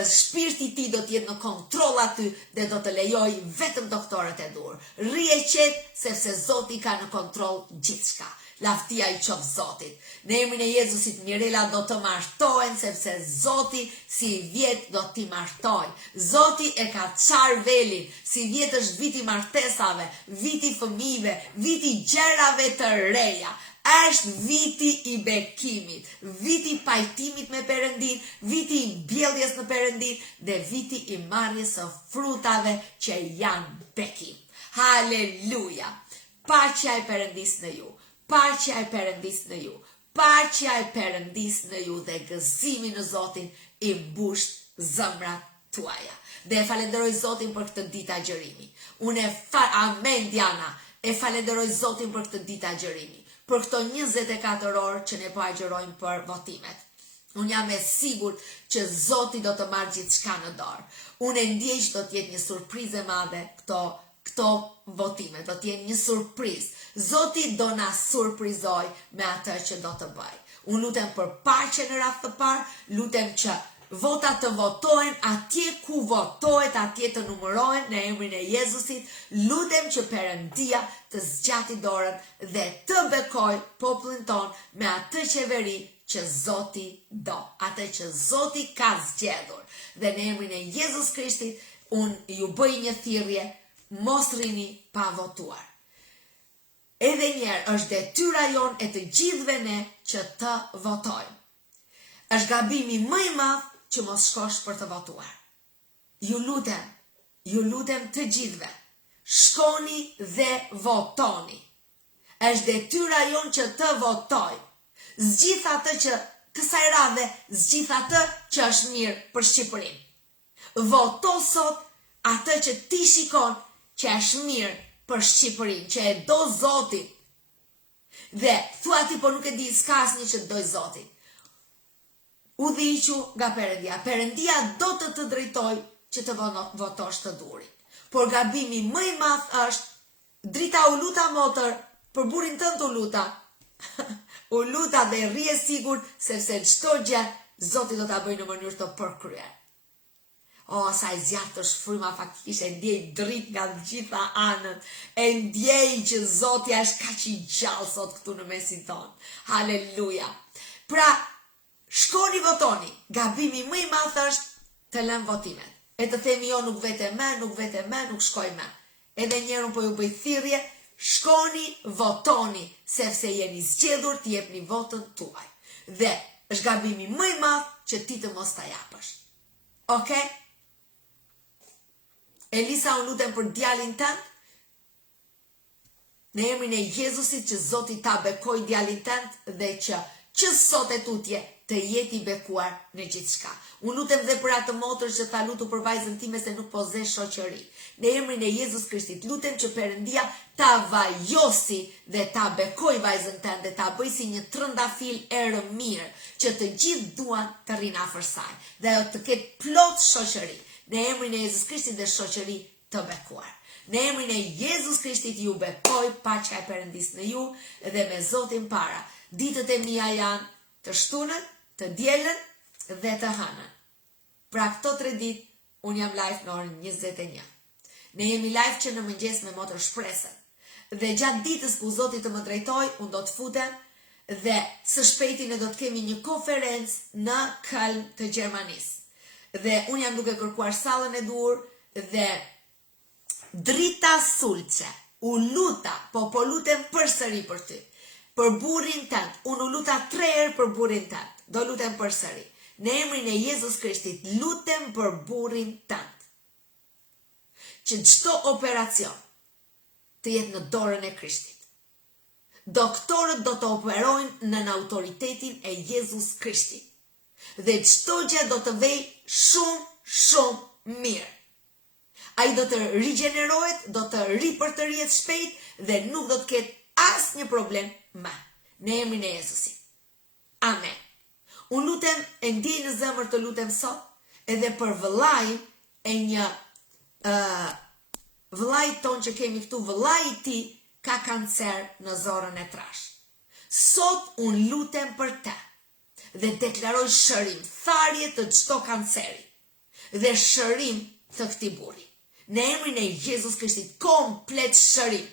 shpirti i tij do të jetë në kontroll aty dhe do të lejoj vetëm doktorët e dur. Rrije qetë sepse Zoti ka në kontroll gjithçka. Lavdia i qof Zotit. Në emrin e Jezusit, Mirela do të martohen, sepse Zoti si vjet do t'i martoj. Zoti e ka çar velin, si vjet është viti martesave, viti fëmijëve, viti gjërave të reja. Është viti i bekimit, viti i pajtimit me Perëndin, viti i mbjelljes në Perëndin dhe viti i marrjes së frutave që janë bekim. Haleluja! Paqja e Perëndis në ju. Paqja e Perëndis në ju. Paqja e Perëndis në ju dhe gëzimi në Zotin i mbusht zemrat tuaja. Dhe e falenderoj Zotin për këtë ditë agjërimi. Amen Diana. E falenderoj Zotin për këtë ditë agjërimi. Për këto 24 orë që ne po agjërojmë për votimet. Unë jam e sigurt që Zoti do të marrë gjithçka në dorë. Unë e ndjej që do të jetë një surprizë e madhe këto votime, do të jenë një surprizë. Zoti do na surprizoj me atë që do të bëj. Unë lutem për paqe në radhë të parë, lutem që votat të votohen atje ku votohet, atje të numërohen në emrin e Jezusit. Lutem që Perëndia të zgjati dorën dhe të bekoj popullin ton me atë qeveri që Zoti do, atë që Zoti ka zgjedhur. Dhe në emrin e Jezus Krishtit unë ju bëj një thirrje, mos rini pa votuar. Edhe njerë është detyra jon e të gjithve ne që të votojmë. Është gabimi më i madh që mos shkosh për të votuar. Ju lutem të gjithve, shkoni dhe votoni. Është detyra jon që të votoj. Zgjidh atë që kësaj radhe, zgjidh atë që është mirë për Shqipërinë. Voto sot atë që ti shikon që është mirë për Shqipërinë, që e do Zoti. Dhe thua ti po nuk e di, s'ka asnjë që doj Zoti. Udhëhiqu nga Perëndia. Perëndia do të drejtoj që të votosh të durit. Por gabimi më i madh është drita u luta motër, për burrin tënd u luta. U luta dhe rrie sigurt sepse çdo gjë Zoti do ta bëjë në mënyrë të përkryer. Sa i zjarrt është fryma, faktikisht e ndjej dritë nga të gjitha anët. E ndjej që Zoti është kaq i gjallë sot këtu në mesin ton. Haleluja. Pra, shkoni votoni. Gabimi më i madh është të lëm votimet. E të themi jo nuk vete me, nuk shkoj me. Edhe njerën po ju bëj thirrje, shkoni votoni, sepse jeni zgjedhur të jepni votën tuaj. Dhe është gabimi më i madh që ti të mos ta japësh. Okej? Elisa, unë lutem për djalin tënd, në emrin e Jezusit, që Zoti ta bekoj djalin tënd dhe që sot e tutje të jeti bekuar në gjithçka. Unë lutem dhe për atë motër që ta lutu për vajzën time se nuk po zë shoqëri. Në emrin e Jezus Krishtit lutem që Perëndia ta vajosi dhe ta bekoj vajzën tënde, ta bëj si një trëndafil erë mirë, që të gjithë duan të rrinë afër saj dhe të ketë plot shoqëri. Në emrin e Jezus Krishtit dhe shoqëri të bekuar. Në emrin e Jezus Krishtit ju bekoj paqja e Perëndis në ju dhe me Zotin para. Ditët e mia janë të shtunën, të dielën dhe të hënën. Pra këto 3 ditë unë jam live në orën 21. Ne jemi live që në mëngjes me motër shpresën. Dhe gjatë ditës ku Zoti të më drejtoj, unë do të futem dhe së shpejti ne do të kemi një konferencë në Köln të Gjermanisë. Dhe unë jam duke kërkuar sallën e dur dhe drita sulçe, u luta, po lutem përsëri për ty. Për burrin tënd, unë u luta 3 herë për burrin tënd. Do lutem përsëri. Në emrin e Jezus Krishtit, lutem për burrin tënd. Që çdo operacion të jetë në dorën e Krishtit. Doktorët do të operojnë në autoritetin e Jezus Krishtit. Dhe çdo gjë do të vej shumë mirë. Ai do të rigjenerohet, do të ripërtërihet shpejt dhe nuk do të ketë asnjë problem më. Në emrin e Jezusit. Amen. Unë lutem, e ndjej në zemër të lutem sot edhe për vëllain e një vëllai ton që kemi këtu, vëllai i tij ka kancer në zorën e trash. Sot unë lutem për te dhe deklaroj shërim, tharje të çdo kanceri dhe shërim të këtij burri. Në emrin e Jezus Krishtit, komplet shërim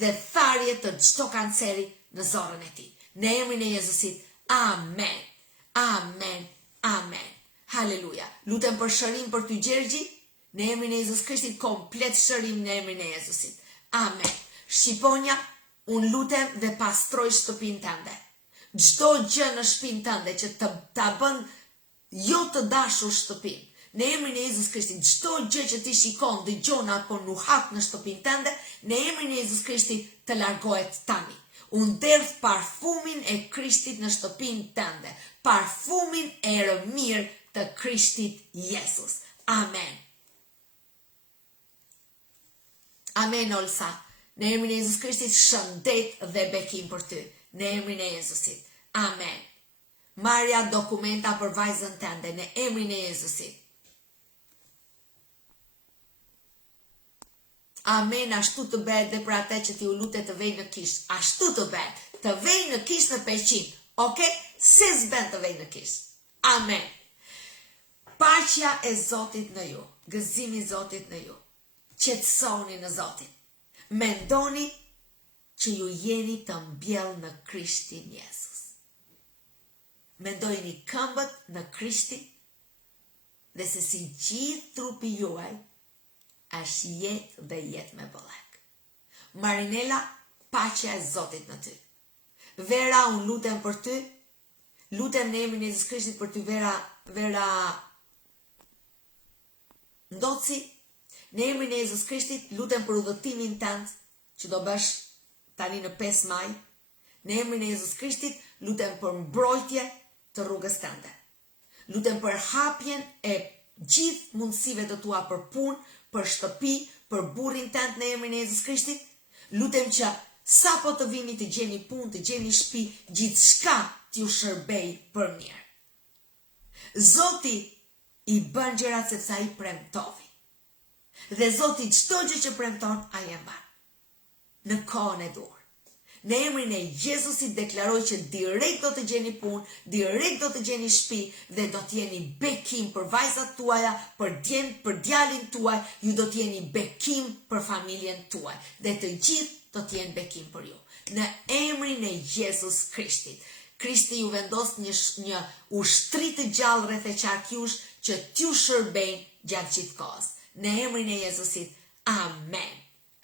dhe tharje të çdo kanceri në zorën e tij. Në emrin e Jezusit, amen. Amen. Amen. Haleluja. Lutem për shërim për ty Gjergji, në emrin e Jezus Krishtit, komplet shërim në emrin e Jezusit. Amen. Shqiponja, unë lutem dhe pastroj shtëpinë tënde. Çdo gjë në shtëpinë tënde që ta bën jo të dashur shtëpinë. Në emrin e Jezus Krishtit, çdo gjë që ti shikon, dëgjon apo nuhat në shtëpinë tënde, në emrin e Jezus Krishtit të largohet tani. Unë derdh parfumin e Krishtit në shtëpinë tënde, parfumin e rëmirë të Krishtit Jezus. Amen. Amen, Olsa. Në emrin e Jezus Krishtit, shëndet dhe bekim për ty. Në emrin e Jezusit. Amen. Marja dokumenta për vajzën tënde në emrin e Jezusit. Amen, ashtu të bëhet dhe për atë që ti u lutet të vej në kish. Ashtu të bëhet, të vej në kish në 500. Oke? Se s'ben të vej në kish. Amen. Paqja e Zotit në ju, gëzimi i Zotit në ju. Qetësoni në Zotin. Mendoni që ju jeni të mbjellë në Krishtin Jezus. Mendojini këmbët në Krishtin dhe se si gjithë trupi juaj është jetë dhe jetë me bëllek. Marinela, paqja e Zotit në ty. Vera, unë lutem për ty, lutem në emrin e Jezus Krishtit për ty, Vera Ndoci, në emrin e Jezus Krishtit, lutem për udhëtimin tënd, që do bësh tani në 5 maj. Në emrin e Jezus Krishtit, lutem për mbrojtje të rrugës tënde. Lutem për hapjen e gjithë mundësive të tua për punë, për shtëpi, për burrin tënd në emrin e Jezus Krishtit. Lutem që sa po të vini të gjeni punë, të gjeni shtëpi, gjithçka t'ju shërbej për mirë. Zoti i bën gjërat sepse ai premtovi. Dhe Zoti çdo gjë që premton, ai e mban. Në kohën e dur. Në emrin e Jezusit deklaroj që direkt do të gjeni punë, direkt do të gjeni shtëpi dhe do të jeni bekim për vajzat tuaja, për djalin tuaj, ju do të jeni bekim për familjen tuaj dhe të gjithë do të jenë bekim për ju. Në emrin e Jezus Krishtit. Krishti ju vendos një ushtri të gjallë rreth e qarkjush që t'ju shërbejnë gjatë gjithë kohës. Në emrin e Jezusit. Amen.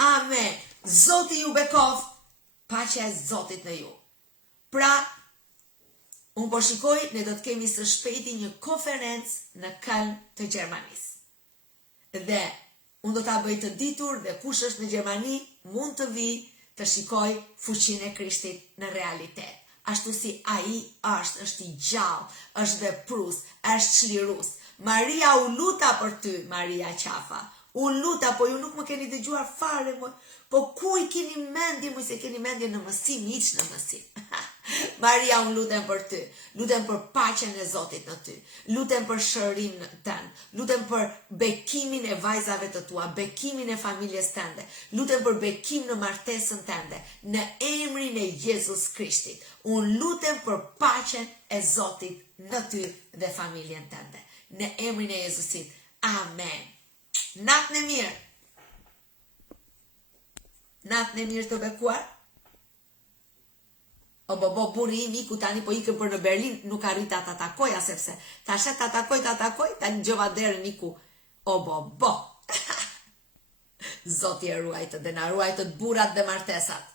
Amen. Zoti ju bekoft. Paqja e Zotit në ju. Pra, unë po shikoj, ne do të kemi së shpejti një konferencë në Köln të Gjermanisë. Dhe unë do ta bëj të ditur dhe kush është në Gjermani mund të vi të shikoj fuqinë e Krishtit në realitet. Ashtu si ai është i gjallë, është veprus, është çlirues. Maria u luta për ty, Maria Qafa. U luta, po ju nuk më keni dëgjuar fare, po ku i keni mendje, se keni mendje në mësim, hiç në mësim. Maria, unë lutem për ty, lutem për paqen e Zotit në ty, lutem për shërim tënd, lutem për bekimin e vajzave të tua, bekimin e familjes tënde, lutem për bekim në martesën tënde, në emrin e Jezus Krishtit. Unë lutem për paqen e Zotit në ty dhe familjen tënde. Në emrin e Jezusit. Amen. Natën e mirë. Natën e mirë të bekuar. O bo burri im iku tani po ikën për në Berlin, nuk arrita ta takoja sepse tashe ta takoj, tani gjova derën iku. O bo. Zoti e ruajtë dhe na ruajtë burrat dhe martesat.